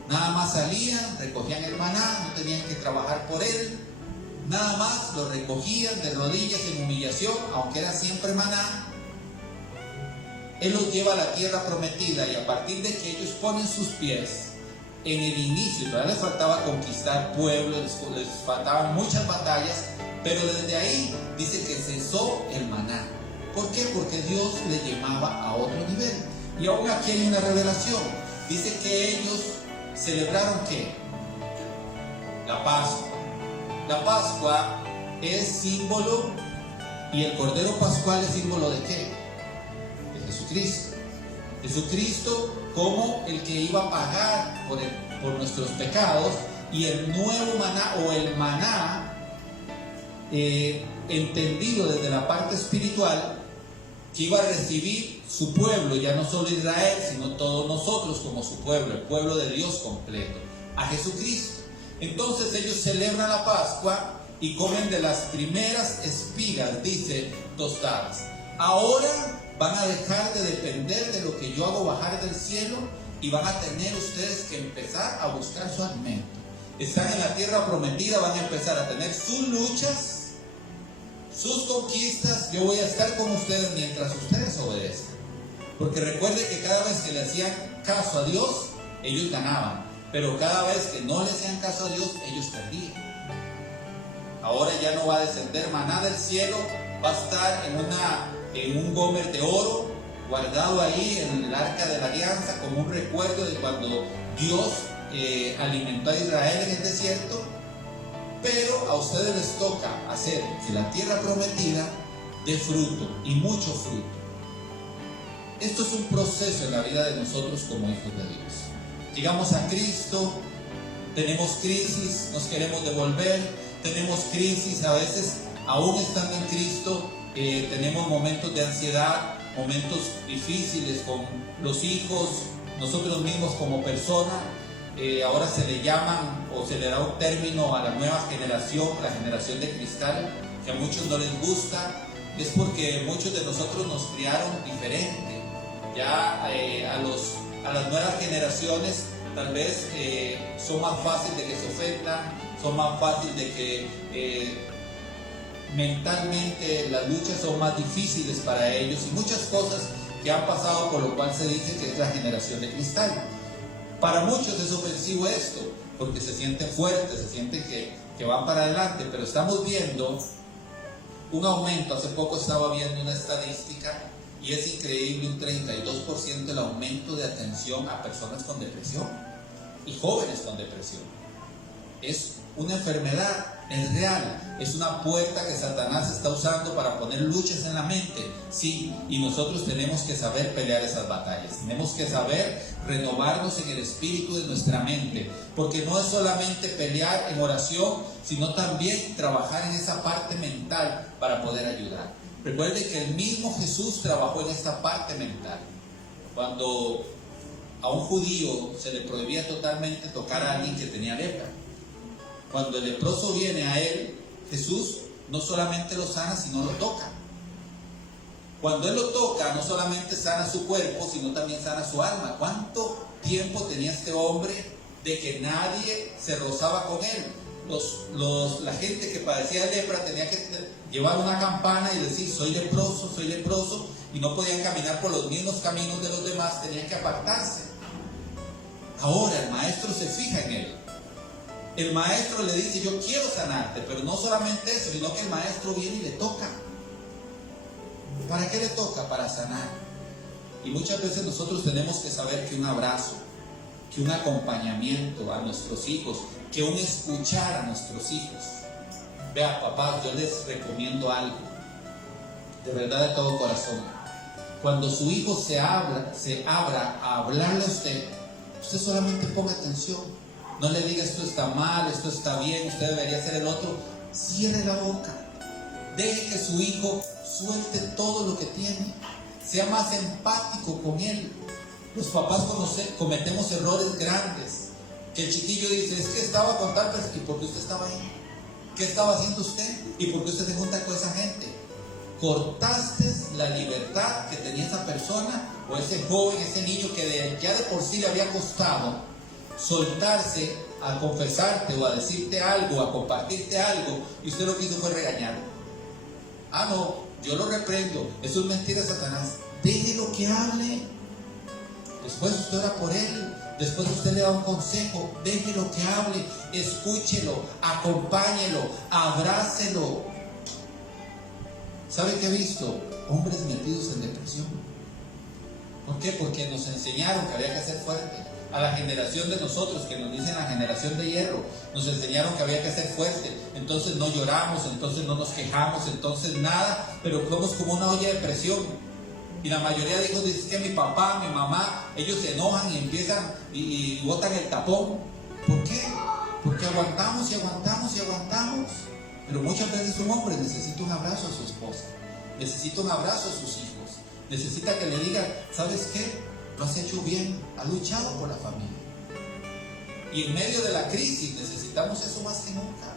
Nada más salían, recogían el maná, no tenían que trabajar por él. Nada más lo recogían de rodillas en humillación, aunque era siempre maná. Él los lleva a la tierra prometida, y a partir de que ellos ponen sus pies en el inicio, todavía les faltaba conquistar pueblos, les faltaban muchas batallas, pero desde ahí dice que cesó el maná. ¿Por qué? Porque Dios le llamaba a otro nivel. Y aún aquí hay una revelación. Dice que ellos celebraron ¿qué? La Pascua. La Pascua es símbolo, y el Cordero Pascual es símbolo ¿de qué? De Jesucristo. Jesucristo como el que iba a pagar por nuestros pecados, y el nuevo maná, o el maná, entendido desde la parte espiritual, que iba a recibir su pueblo, ya no solo Israel, sino todos nosotros como su pueblo, el pueblo de Dios completo, a Jesucristo. Entonces ellos celebran la Pascua y comen de las primeras espigas, dice, tostadas. Ahora van a dejar de depender de lo que yo hago bajar del cielo, y van a tener ustedes que empezar a buscar su alimento. Están en la tierra prometida, van a empezar a tener sus luchas, sus conquistas. Yo voy a estar con ustedes mientras ustedes obedezcan. Porque recuerde que cada vez que le hacían caso a Dios, ellos ganaban. Pero cada vez que no le hacían caso a Dios, ellos perdían. Ahora ya no va a descender maná del cielo, va a estar en un gomer de oro guardado ahí en el arca de la alianza como un recuerdo de cuando Dios alimentó a Israel en el desierto. Pero a ustedes les toca hacer que la tierra prometida dé fruto, y mucho fruto. Esto es un proceso en la vida de nosotros como hijos de Dios. Llegamos a Cristo, tenemos crisis, nos queremos devolver, tenemos crisis, a veces aún estando en Cristo tenemos momentos de ansiedad, momentos difíciles con los hijos, nosotros mismos como personas. Ahora se le llaman o se le da un término a la nueva generación, la generación de cristal, que a muchos no les gusta. Es porque muchos de nosotros nos criaron diferente. Ya a las nuevas generaciones tal vez son más fáciles de que se ofendan, son más fáciles de que mentalmente las luchas son más difíciles para ellos, y muchas cosas que han pasado, por lo cual se dice que es la generación de cristal. Para muchos es ofensivo esto, porque se sienten fuertes, se sienten que van para adelante, pero estamos viendo un aumento. Hace poco estaba viendo una estadística y es increíble, un 32% el aumento de atención a personas con depresión y jóvenes con depresión. Es una enfermedad, es real, es una puerta que Satanás está usando para poner luchas en la mente, sí, y nosotros tenemos que saber pelear esas batallas, tenemos que saber renovarnos en el espíritu de nuestra mente, porque no es solamente pelear en oración, sino también trabajar en esa parte mental para poder ayudar. Recuerde que el mismo Jesús trabajó en esta parte mental. Cuando a un judío se le prohibía totalmente tocar a alguien que tenía lepra, cuando el leproso viene a él, Jesús no solamente lo sana, sino lo toca. Cuando él lo toca, no solamente sana su cuerpo, sino también sana su alma. ¿Cuánto tiempo tenía este hombre de que nadie se rozaba con él? La gente que padecía lepra tenía que llevar una campana y decir: soy leproso, y no podían caminar por los mismos caminos de los demás, tenían que apartarse. Ahora el maestro se fija en él. El maestro le dice: yo quiero sanarte, pero no solamente eso, sino que el maestro viene y le toca. ¿Para qué le toca? Para sanar. Y muchas veces nosotros tenemos que saber que un abrazo, que un acompañamiento a nuestros hijos, que un escuchar a nuestros hijos. Vea, papás, yo les recomiendo algo, de verdad, de todo corazón. Cuando su hijo se abra a hablarle a usted solamente ponga atención. No le diga: esto está mal, esto está bien, usted debería hacer el otro. Cierre la boca. Deje que su hijo suelte todo lo que tiene. Sea más empático con él. Los papás cometemos errores grandes. Que el chiquillo dice: es que estaba con tal persona. ¿Y por qué usted estaba ahí? ¿Qué estaba haciendo usted? ¿Y por qué usted se junta con esa gente? Cortaste la libertad que tenía esa persona, o ese joven, ese niño que ya de por sí le había costado soltarse a confesarte o a decirte algo, a compartirte algo, y usted lo que hizo fue regañarlo. Ah, no, yo lo reprendo, eso es mentira de Satanás. Déjelo que hable. Después usted ora por él, después usted le da un consejo. Déjelo que hable, escúchelo, acompáñelo, abrácelo. ¿Sabe qué he visto? Hombres metidos en depresión. ¿Por qué? Porque nos enseñaron que había que ser fuerte. A la generación de nosotros, que nos dicen la generación de hierro, nos enseñaron que había que ser fuerte. Entonces no lloramos, entonces no nos quejamos, entonces nada, pero somos como una olla de presión. Y la mayoría de hijos dicen que mi papá, mi mamá, ellos se enojan y empiezan y botan el tapón. ¿Por qué? Porque aguantamos y aguantamos y aguantamos. Pero muchas veces un hombre necesita un abrazo a su esposa, necesita un abrazo a sus hijos, necesita que le digan: ¿sabes qué? Lo has hecho bien, has luchado por la familia. Y en medio de la crisis necesitamos eso más que nunca.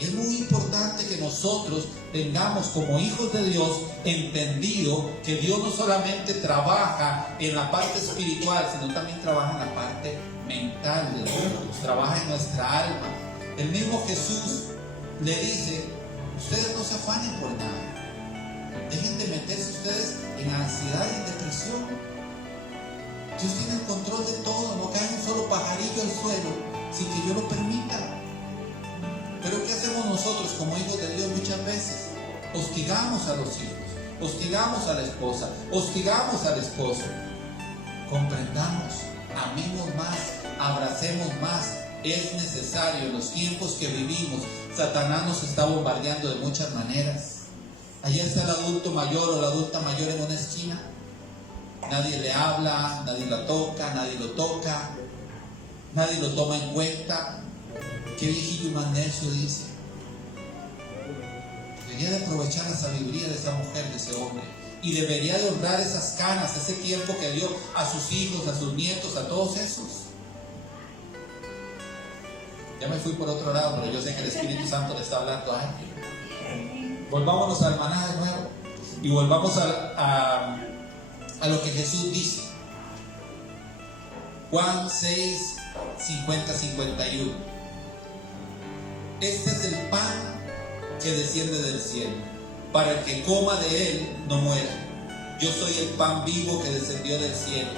Y es muy importante que nosotros tengamos como hijos de Dios entendido que Dios no solamente trabaja en la parte espiritual, sino también trabaja en la parte mental de nosotros, trabaja en nuestra alma. El mismo Jesús le dice: ustedes no se afanen por nada, dejen de meterse ustedes en ansiedad y en depresión. Dios tiene el control de todo, no cae un solo pajarillo al suelo sin que yo lo permita. Pero ¿qué hacemos nosotros como hijos de Dios? Muchas veces hostigamos a los hijos, hostigamos a la esposa, hostigamos al esposo. Comprendamos, amemos más, abracemos más. Es necesario en los tiempos que vivimos. Satanás nos está bombardeando de muchas maneras. Allá está el adulto mayor o la adulta mayor en una esquina. Nadie le habla, nadie la toca, nadie lo toca, nadie lo toma en cuenta. Qué viejillo más necio, dice. Debería de aprovechar la sabiduría de esa mujer, de ese hombre, y debería de honrar esas canas, ese tiempo que dio a sus hijos, a sus nietos, a todos esos. Ya me fui por otro lado, pero yo sé que el Espíritu Santo le está hablando a alguien. Volvámonos al maná de nuevo y volvamos a lo que Jesús dice. Juan 6, 50-51. Este es el pan que desciende del cielo, para el que coma de él no muera. Yo soy el pan vivo que descendió del cielo.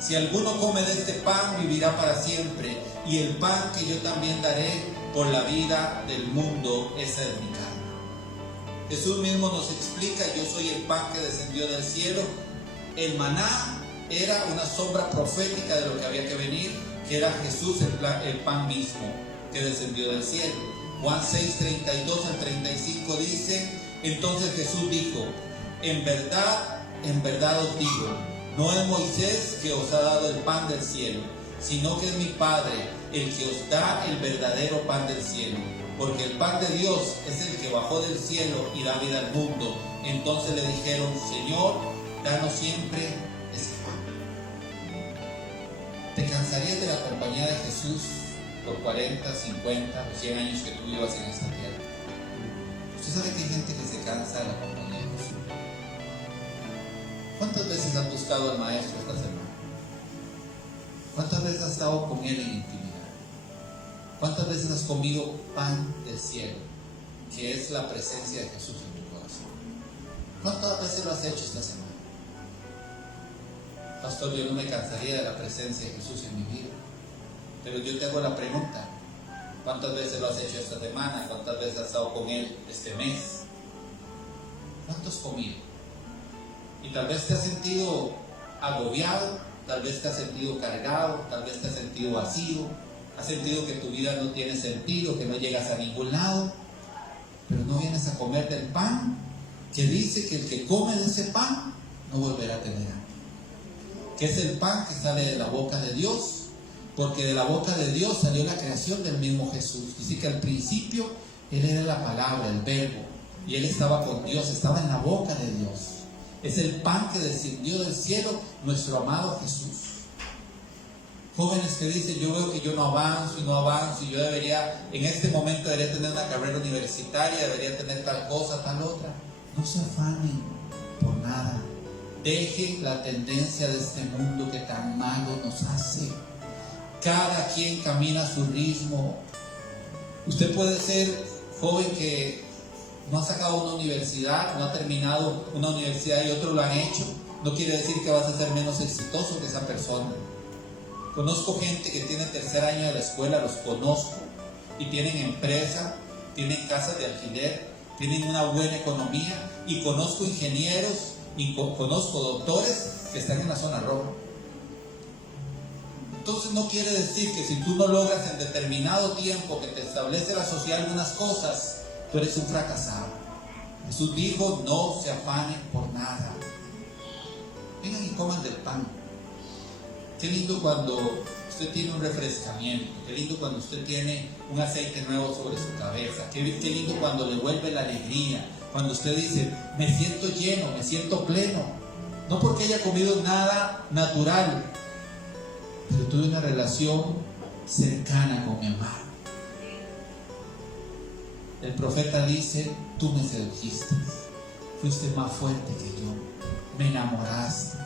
Si alguno come de este pan, vivirá para siempre, y el pan que yo también daré por la vida del mundo, esa es mi carne. Jesús mismo nos explica: yo soy el pan que descendió del cielo. El maná era una sombra profética de lo que había que venir, que era Jesús, el pan mismo que descendió del cielo. Juan 6, 32-35 dice: entonces Jesús dijo, en verdad os digo, no es Moisés que os ha dado el pan del cielo, sino que es mi Padre el que os da el verdadero pan del cielo. Porque el pan de Dios es el que bajó del cielo y da vida al mundo. Entonces le dijeron: Señor, danos siempre ese pan. ¿Te cansarías de la compañía de Jesús por 40, 50 o 100 años que tú vivas en esta tierra? Usted sabe que hay gente que se cansa de la compañía de Jesús. ¿Cuántas veces has buscado al Maestro esta semana? ¿Cuántas veces has estado con Él en intimidad? ¿Cuántas veces has comido pan del cielo, que es la presencia de Jesús en tu corazón? ¿Cuántas veces lo has hecho esta semana? Pastor, yo no me cansaría de la presencia de Jesús en mi vida. Pero yo te hago la pregunta: ¿cuántas veces lo has hecho esta semana? ¿Cuántas veces has estado con Él este mes? ¿Cuánto has comido? Y tal vez te has sentido agobiado, tal vez te has sentido cargado, tal vez te has sentido vacío, has sentido que tu vida no tiene sentido, que no llegas a ningún lado, pero no vienes a comer del pan que dice que el que come de ese pan no volverá a tener hambre, que es el pan que sale de la boca de Dios. Porque de la boca de Dios salió la creación del mismo Jesús. Dice que al principio Él era la palabra, el verbo, y Él estaba con Dios, estaba en la boca de Dios. Es el pan que descendió del cielo, nuestro amado Jesús. Jóvenes que dicen: yo veo que yo no avanzo y yo debería, en este momento debería tener una carrera universitaria, debería tener tal cosa, tal otra. No se afanen por nada. Dejen la tendencia de este mundo que tan malo nos hace. Cada quien camina a su ritmo. Usted puede ser joven que no ha sacado una universidad, no ha terminado una universidad y otros lo han hecho. No quiere decir que vas a ser menos exitoso que esa persona. Conozco gente que tiene tercer año de la escuela, los conozco, y tienen empresa, tienen casas de alquiler, tienen una buena economía, y conozco ingenieros y conozco doctores que están en la zona roja. Entonces no quiere decir que si tú no logras en determinado tiempo que te establece la sociedad algunas cosas, tú eres un fracasado. Jesús dijo: no se afanen por nada. Vengan y coman del pan. Qué lindo cuando usted tiene un refrescamiento. Qué lindo cuando usted tiene un aceite nuevo sobre su cabeza. Qué lindo cuando le vuelve la alegría. Cuando usted dice: me siento lleno, me siento pleno. No porque haya comido nada natural, pero tuve una relación cercana con mi amado. El profeta dice: tú me sedujiste, fuiste más fuerte que yo, me enamoraste.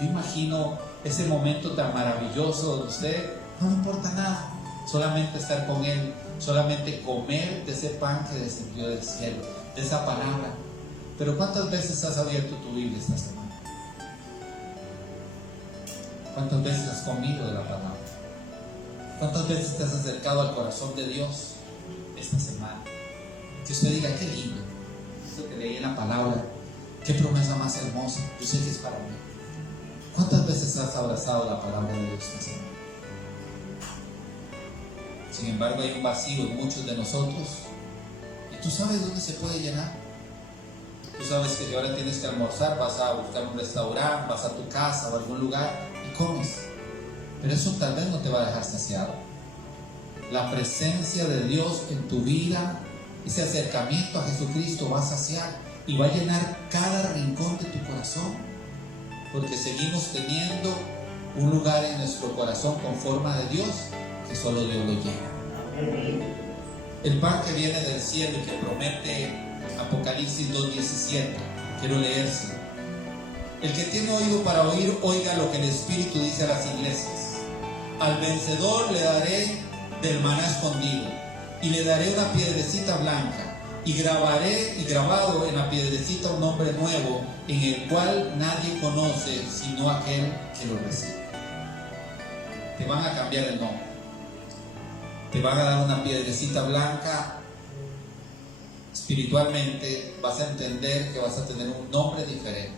Yo imagino ese momento tan maravilloso donde usted no le importa nada, solamente estar con Él, solamente comer de ese pan que descendió del cielo, de esa palabra. Pero ¿cuántas veces has abierto tu Biblia esta semana? ¿Cuántas veces has comido de la palabra? ¿Cuántas veces te has acercado al corazón de Dios esta semana? Que usted diga: qué lindo, eso que leí en la palabra, Qué promesa más hermosa. Yo sé que es para mí. ¿Cuántas veces has abrazado la palabra de Dios esta semana? Sin embargo, hay un vacío en muchos de nosotros. ¿Y tú sabes dónde se puede llenar? Tú sabes que si ahora tienes que almorzar, vas a buscar un restaurante, vas a tu casa o a algún lugar y comes. Pero eso tal vez no te va a dejar saciado. La presencia de Dios en tu vida, ese acercamiento a Jesucristo va a saciar y va a llenar cada rincón de tu corazón. Porque seguimos teniendo un lugar en nuestro corazón con forma de Dios que solo Dios lo llena. El pan que viene del cielo y que promete Apocalipsis 2:17, quiero leérselo. El que tiene oído para oír, oiga lo que el Espíritu dice a las iglesias. Al vencedor le daré del maná escondido, y le daré una piedrecita blanca, y grabado en la piedrecita un nombre nuevo, en el cual nadie conoce sino aquel que lo recibe. Te van a cambiar el nombre. Te van a dar una piedrecita blanca. Espiritualmente vas a entender que vas a tener un nombre diferente.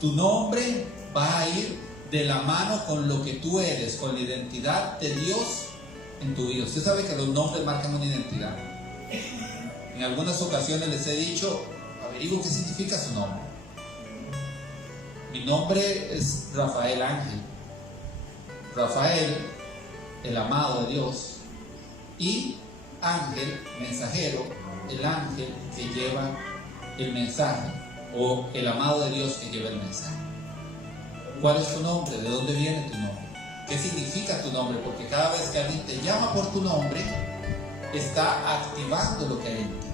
Tu nombre va a ir de la mano con lo que tú eres, con la identidad de Dios en tu vida. Usted sabe que los nombres marcan una identidad. En algunas ocasiones les he dicho, averiguo qué significa su nombre. Mi nombre es Rafael Ángel. Rafael, el amado de Dios, y ángel, mensajero, el ángel que lleva el mensaje, o el amado de Dios que lleva el mensaje. ¿Cuál es tu nombre? ¿De dónde viene tu nombre? ¿Qué significa tu nombre? Porque cada vez que alguien te llama por tu nombre, está activando lo que hay en ti.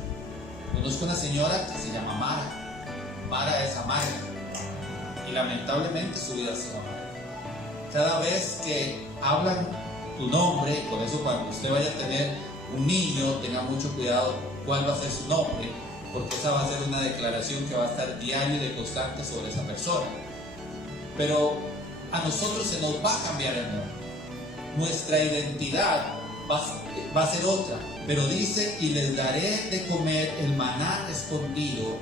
Conozco una señora que se llama Mara. Mara es amarga, y lamentablemente su vida ha sido amarga. Cada vez que hablan tu nombre, por eso cuando usted vaya a tener un niño, tenga mucho cuidado cuál va a ser su nombre, porque esa va a ser una declaración que va a estar diaria y de constante sobre esa persona. Pero a nosotros se nos va a cambiar el nombre. Nuestra identidad va a ser otra, pero dice, y les daré de comer el maná escondido,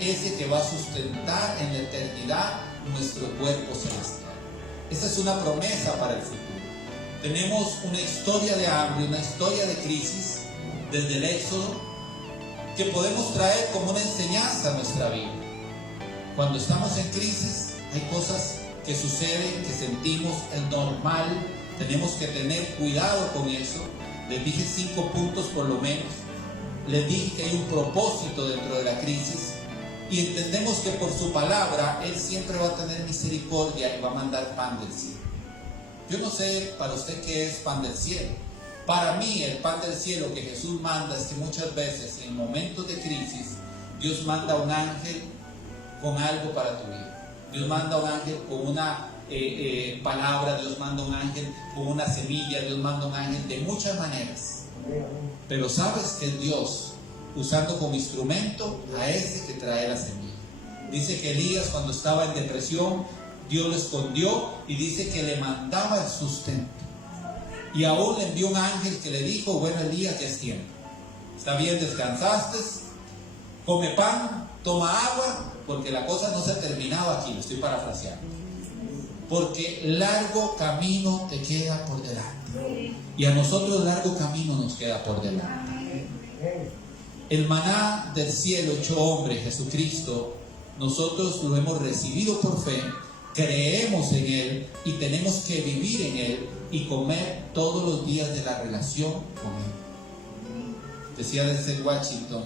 ese que va a sustentar en la eternidad nuestro cuerpo celestial. Esta es una promesa para el futuro. Tenemos una historia de hambre, una historia de crisis desde el Éxodo que podemos traer como una enseñanza a nuestra vida. Cuando estamos en crisis hay cosas que suceden, que sentimos, es normal, tenemos que tener cuidado con eso. Les dije 5 puntos por lo menos. Les dije que hay un propósito dentro de la crisis y entendemos que por su palabra Él siempre va a tener misericordia y va a mandar pan del cielo. Yo no sé para usted qué es pan del cielo. Para mí el pan del cielo que Jesús manda es que muchas veces en momentos de crisis Dios manda un ángel con algo para tu vida. Dios manda un ángel con una palabra, Dios manda un ángel con una semilla, Dios manda un ángel de muchas maneras. Pero sabes que es Dios usando como instrumento a ese que trae la semilla. Dice que Elías, cuando estaba en depresión, Dios lo escondió y dice que le mandaba el sustento. Y aún le envió un ángel que le dijo: bueno, Elías, ya es tiempo. Está bien, descansaste, come pan, toma agua, porque la cosa no se ha terminado aquí, lo estoy parafraseando. Porque largo camino te queda por delante. Y a nosotros largo camino nos queda por delante. El maná del cielo hecho hombre, Jesucristo, nosotros lo hemos recibido por fe, creemos en Él y tenemos que vivir en Él y comer todos los días de la relación con Él. Decía desde Washington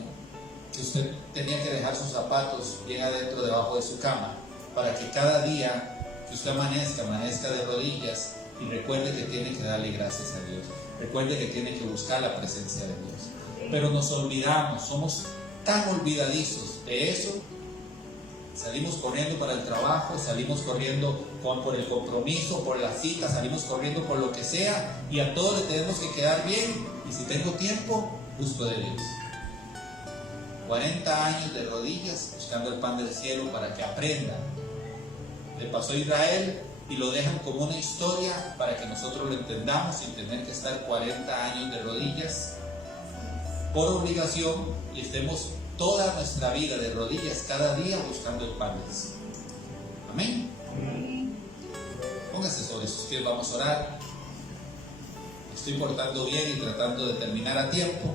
que usted tenía que dejar sus zapatos bien adentro debajo de su cama para que cada día que usted amanezca de rodillas y recuerde que tiene que darle gracias a Dios, recuerde que tiene que buscar la presencia de Dios. Pero nos olvidamos, somos tan olvidadizos de eso. Salimos corriendo para el trabajo, salimos corriendo por el compromiso, por la cita, salimos corriendo por lo que sea, y a todos le tenemos que quedar bien. Y si tengo tiempo, busco de Dios. 40 años de rodillas buscando el pan del cielo para que aprendan. Le pasó a Israel y lo dejan como una historia para que nosotros lo entendamos sin tener que estar 40 años de rodillas por obligación y estemos toda nuestra vida de rodillas cada día buscando el pan del cielo. Amén. Póngase sobre sus pies, vamos a orar. Estoy portando bien y tratando de terminar a tiempo.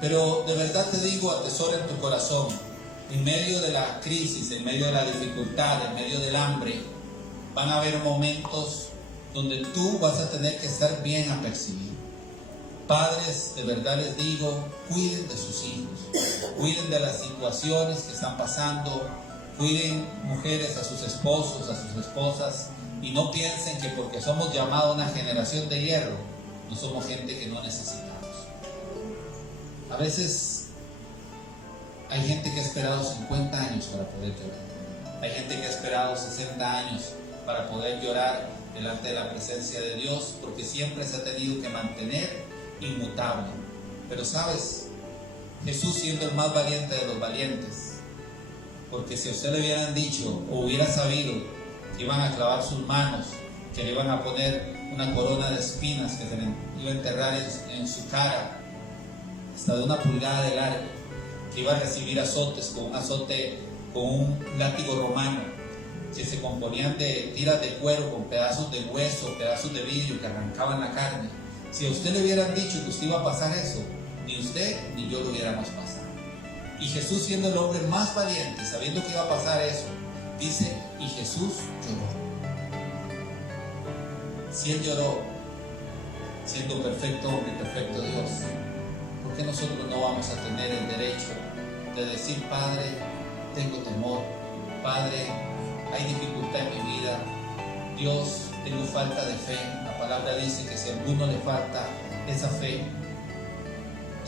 Pero de verdad te digo, atesora en tu corazón, en medio de la crisis, en medio de la dificultad, en medio del hambre, van a haber momentos donde tú vas a tener que estar bien apercibido. Padres, de verdad les digo, cuiden de sus hijos, cuiden de las situaciones que están pasando, cuiden mujeres a sus esposos, a sus esposas, y no piensen que porque somos llamados a una generación de hierro, no somos gente que no necesitamos. A veces hay gente que ha esperado 50 años para poder llorar. Hay gente que ha esperado 60 años para poder llorar delante de la presencia de Dios, porque siempre se ha tenido que mantener inmutable. Pero sabes, Jesús siendo el más valiente de los valientes, porque si a usted le hubieran dicho o hubiera sabido que iban a clavar sus manos, que le iban a poner una corona de espinas que se le iba a enterrar en su cara hasta de 1 pulgada de largo, que iba a recibir azotes con un látigo romano, que se componían de tiras de cuero con pedazos de hueso, pedazos de vidrio que arrancaban la carne. Si a usted le hubieran dicho que usted iba a pasar eso, ni usted ni yo lo hubiéramos pasado. Y Jesús, siendo el hombre más valiente, sabiendo que iba a pasar eso, dice, y Jesús lloró. Si Él lloró, siendo perfecto hombre y perfecto Dios, ¿por qué nosotros no vamos a tener el derecho de decir, Padre, tengo temor, Padre, hay dificultad en mi vida, Dios, tengo falta de fe? La palabra dice que si a alguno le falta esa fe,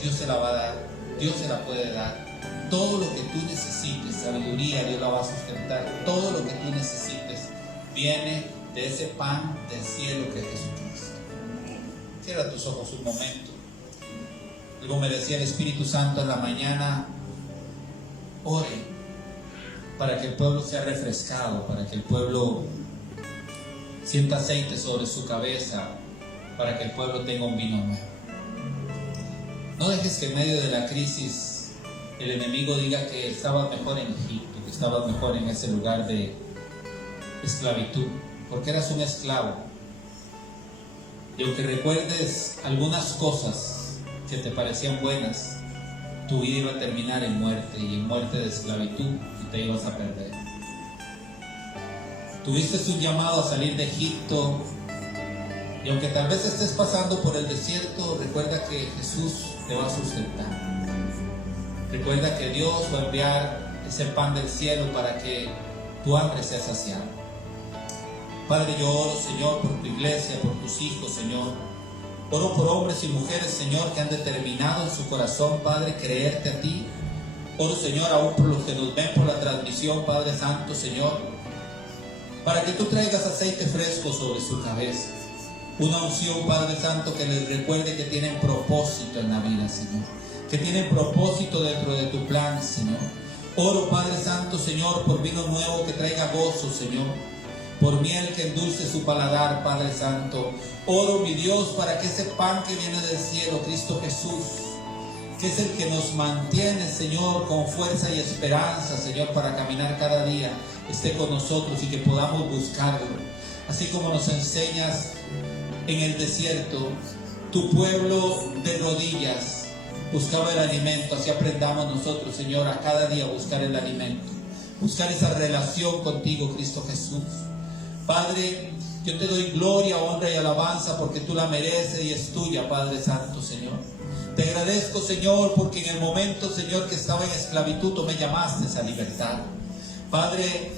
Dios se la va a dar, Dios se la puede dar. Todo lo que tú necesites, sabiduría, Dios la va a sustentar. Todo lo que tú necesites viene de ese pan del cielo que es Jesucristo. Cierra tus ojos un momento. Luego me decía el Espíritu Santo en la mañana, ore para que el pueblo sea refrescado, para que el pueblo sienta aceite sobre su cabeza, para que el pueblo tenga un vino nuevo. No dejes que en medio de la crisis el enemigo diga que estabas mejor en Egipto, que estabas mejor en ese lugar de esclavitud, porque eras un esclavo. Y aunque recuerdes algunas cosas que te parecían buenas, tu vida iba a terminar en muerte, y en muerte de esclavitud, y te ibas a perder. Tuviste un llamado a salir de Egipto, y aunque tal vez estés pasando por el desierto, recuerda que Jesús te va a sustentar. Recuerda que Dios va a enviar ese pan del cielo para que tu hambre sea saciada. Padre, yo oro, Señor, por tu iglesia, por tus hijos, Señor. Oro por hombres y mujeres, Señor, que han determinado en su corazón, Padre, creerte a ti. Oro, Señor, aún por los que nos ven por la transmisión, Padre Santo, Señor, para que tú traigas aceite fresco sobre su cabeza. Una unción, Padre Santo, que les recuerde que tienen propósito en la vida, Señor. Que tienen propósito dentro de tu plan, Señor. Oro, Padre Santo, Señor, por vino nuevo que traiga gozo, Señor. Por miel que endulce su paladar, Padre Santo. Oro, mi Dios, para que ese pan que viene del cielo, Cristo Jesús, que es el que nos mantiene, Señor, con fuerza y esperanza, Señor, para caminar cada día, esté con nosotros y que podamos buscarlo. Así como nos enseñas en el desierto, tu pueblo de rodillas buscaba el alimento, así aprendamos nosotros, Señor, a cada día buscar el alimento, buscar esa relación contigo, Cristo Jesús. Padre, yo te doy gloria, honra y alabanza porque tú la mereces y es tuya, Padre Santo, Señor. Te agradezco, Señor, porque en el momento, Señor, que estaba en esclavitud, tú me llamaste a libertad. Padre,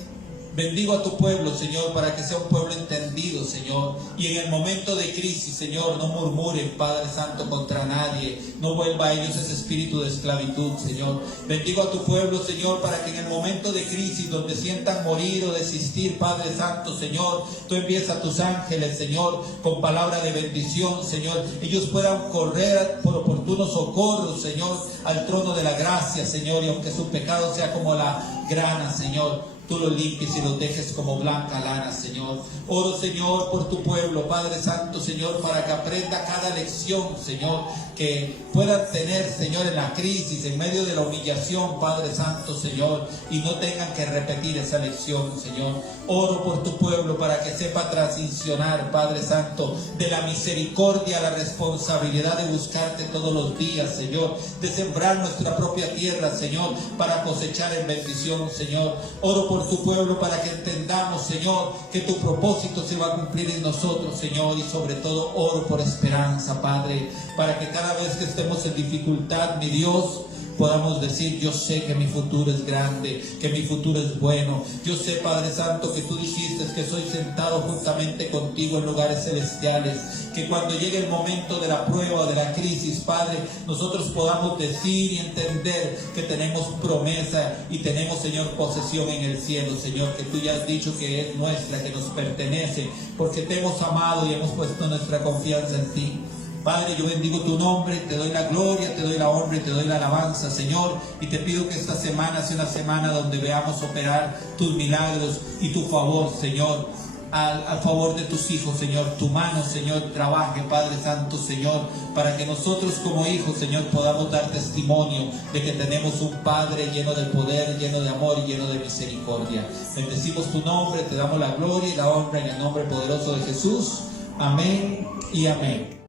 bendigo a tu pueblo, Señor, para que sea un pueblo entendido, Señor. Y en el momento de crisis, Señor, no murmuren, Padre Santo, contra nadie. No vuelva a ellos ese espíritu de esclavitud, Señor. Bendigo a tu pueblo, Señor, para que en el momento de crisis, donde sientan morir o desistir, Padre Santo, Señor, tú envíes a tus ángeles, Señor, con palabra de bendición, Señor. Ellos puedan correr por oportuno socorro, Señor, al trono de la gracia, Señor. Y aunque su pecado sea como la grana, Señor, tú los limpies y los dejes como blanca lana, Señor. Oro, Señor, por tu pueblo, Padre Santo, Señor, para que aprenda cada lección, Señor, que puedan tener, Señor, en la crisis, en medio de la humillación, Padre Santo, Señor, y no tengan que repetir esa lección, Señor. Oro por tu pueblo para que sepa transicionar, Padre Santo, de la misericordia a la responsabilidad de buscarte todos los días, Señor, de sembrar nuestra propia tierra, Señor, para cosechar en bendición, Señor. Oro por tu pueblo para que entendamos, Señor, que tu propósito se va a cumplir en nosotros, Señor, y sobre todo oro por esperanza, Padre, para que cada vez que estemos en dificultad, mi Dios, podamos decir: yo sé que mi futuro es grande, que mi futuro es bueno. Yo sé, Padre Santo, que tú dijiste que soy sentado juntamente contigo en lugares celestiales, que cuando llegue el momento de la prueba, de la crisis, Padre, nosotros podamos decir y entender que tenemos promesa y tenemos, Señor, posesión en el cielo, Señor, que tú ya has dicho que es nuestra, que nos pertenece, porque te hemos amado y hemos puesto nuestra confianza en ti. Padre, yo bendigo tu nombre, te doy la gloria, te doy la honra y te doy la alabanza, Señor, y te pido que esta semana sea una semana donde veamos operar tus milagros y tu favor, Señor, al favor de tus hijos, Señor. Tu mano, Señor, trabaje, Padre Santo, Señor, para que nosotros como hijos, Señor, podamos dar testimonio de que tenemos un Padre lleno de poder, lleno de amor y lleno de misericordia. Bendecimos tu nombre, te damos la gloria y la honra en el nombre poderoso de Jesús. Amén y amén.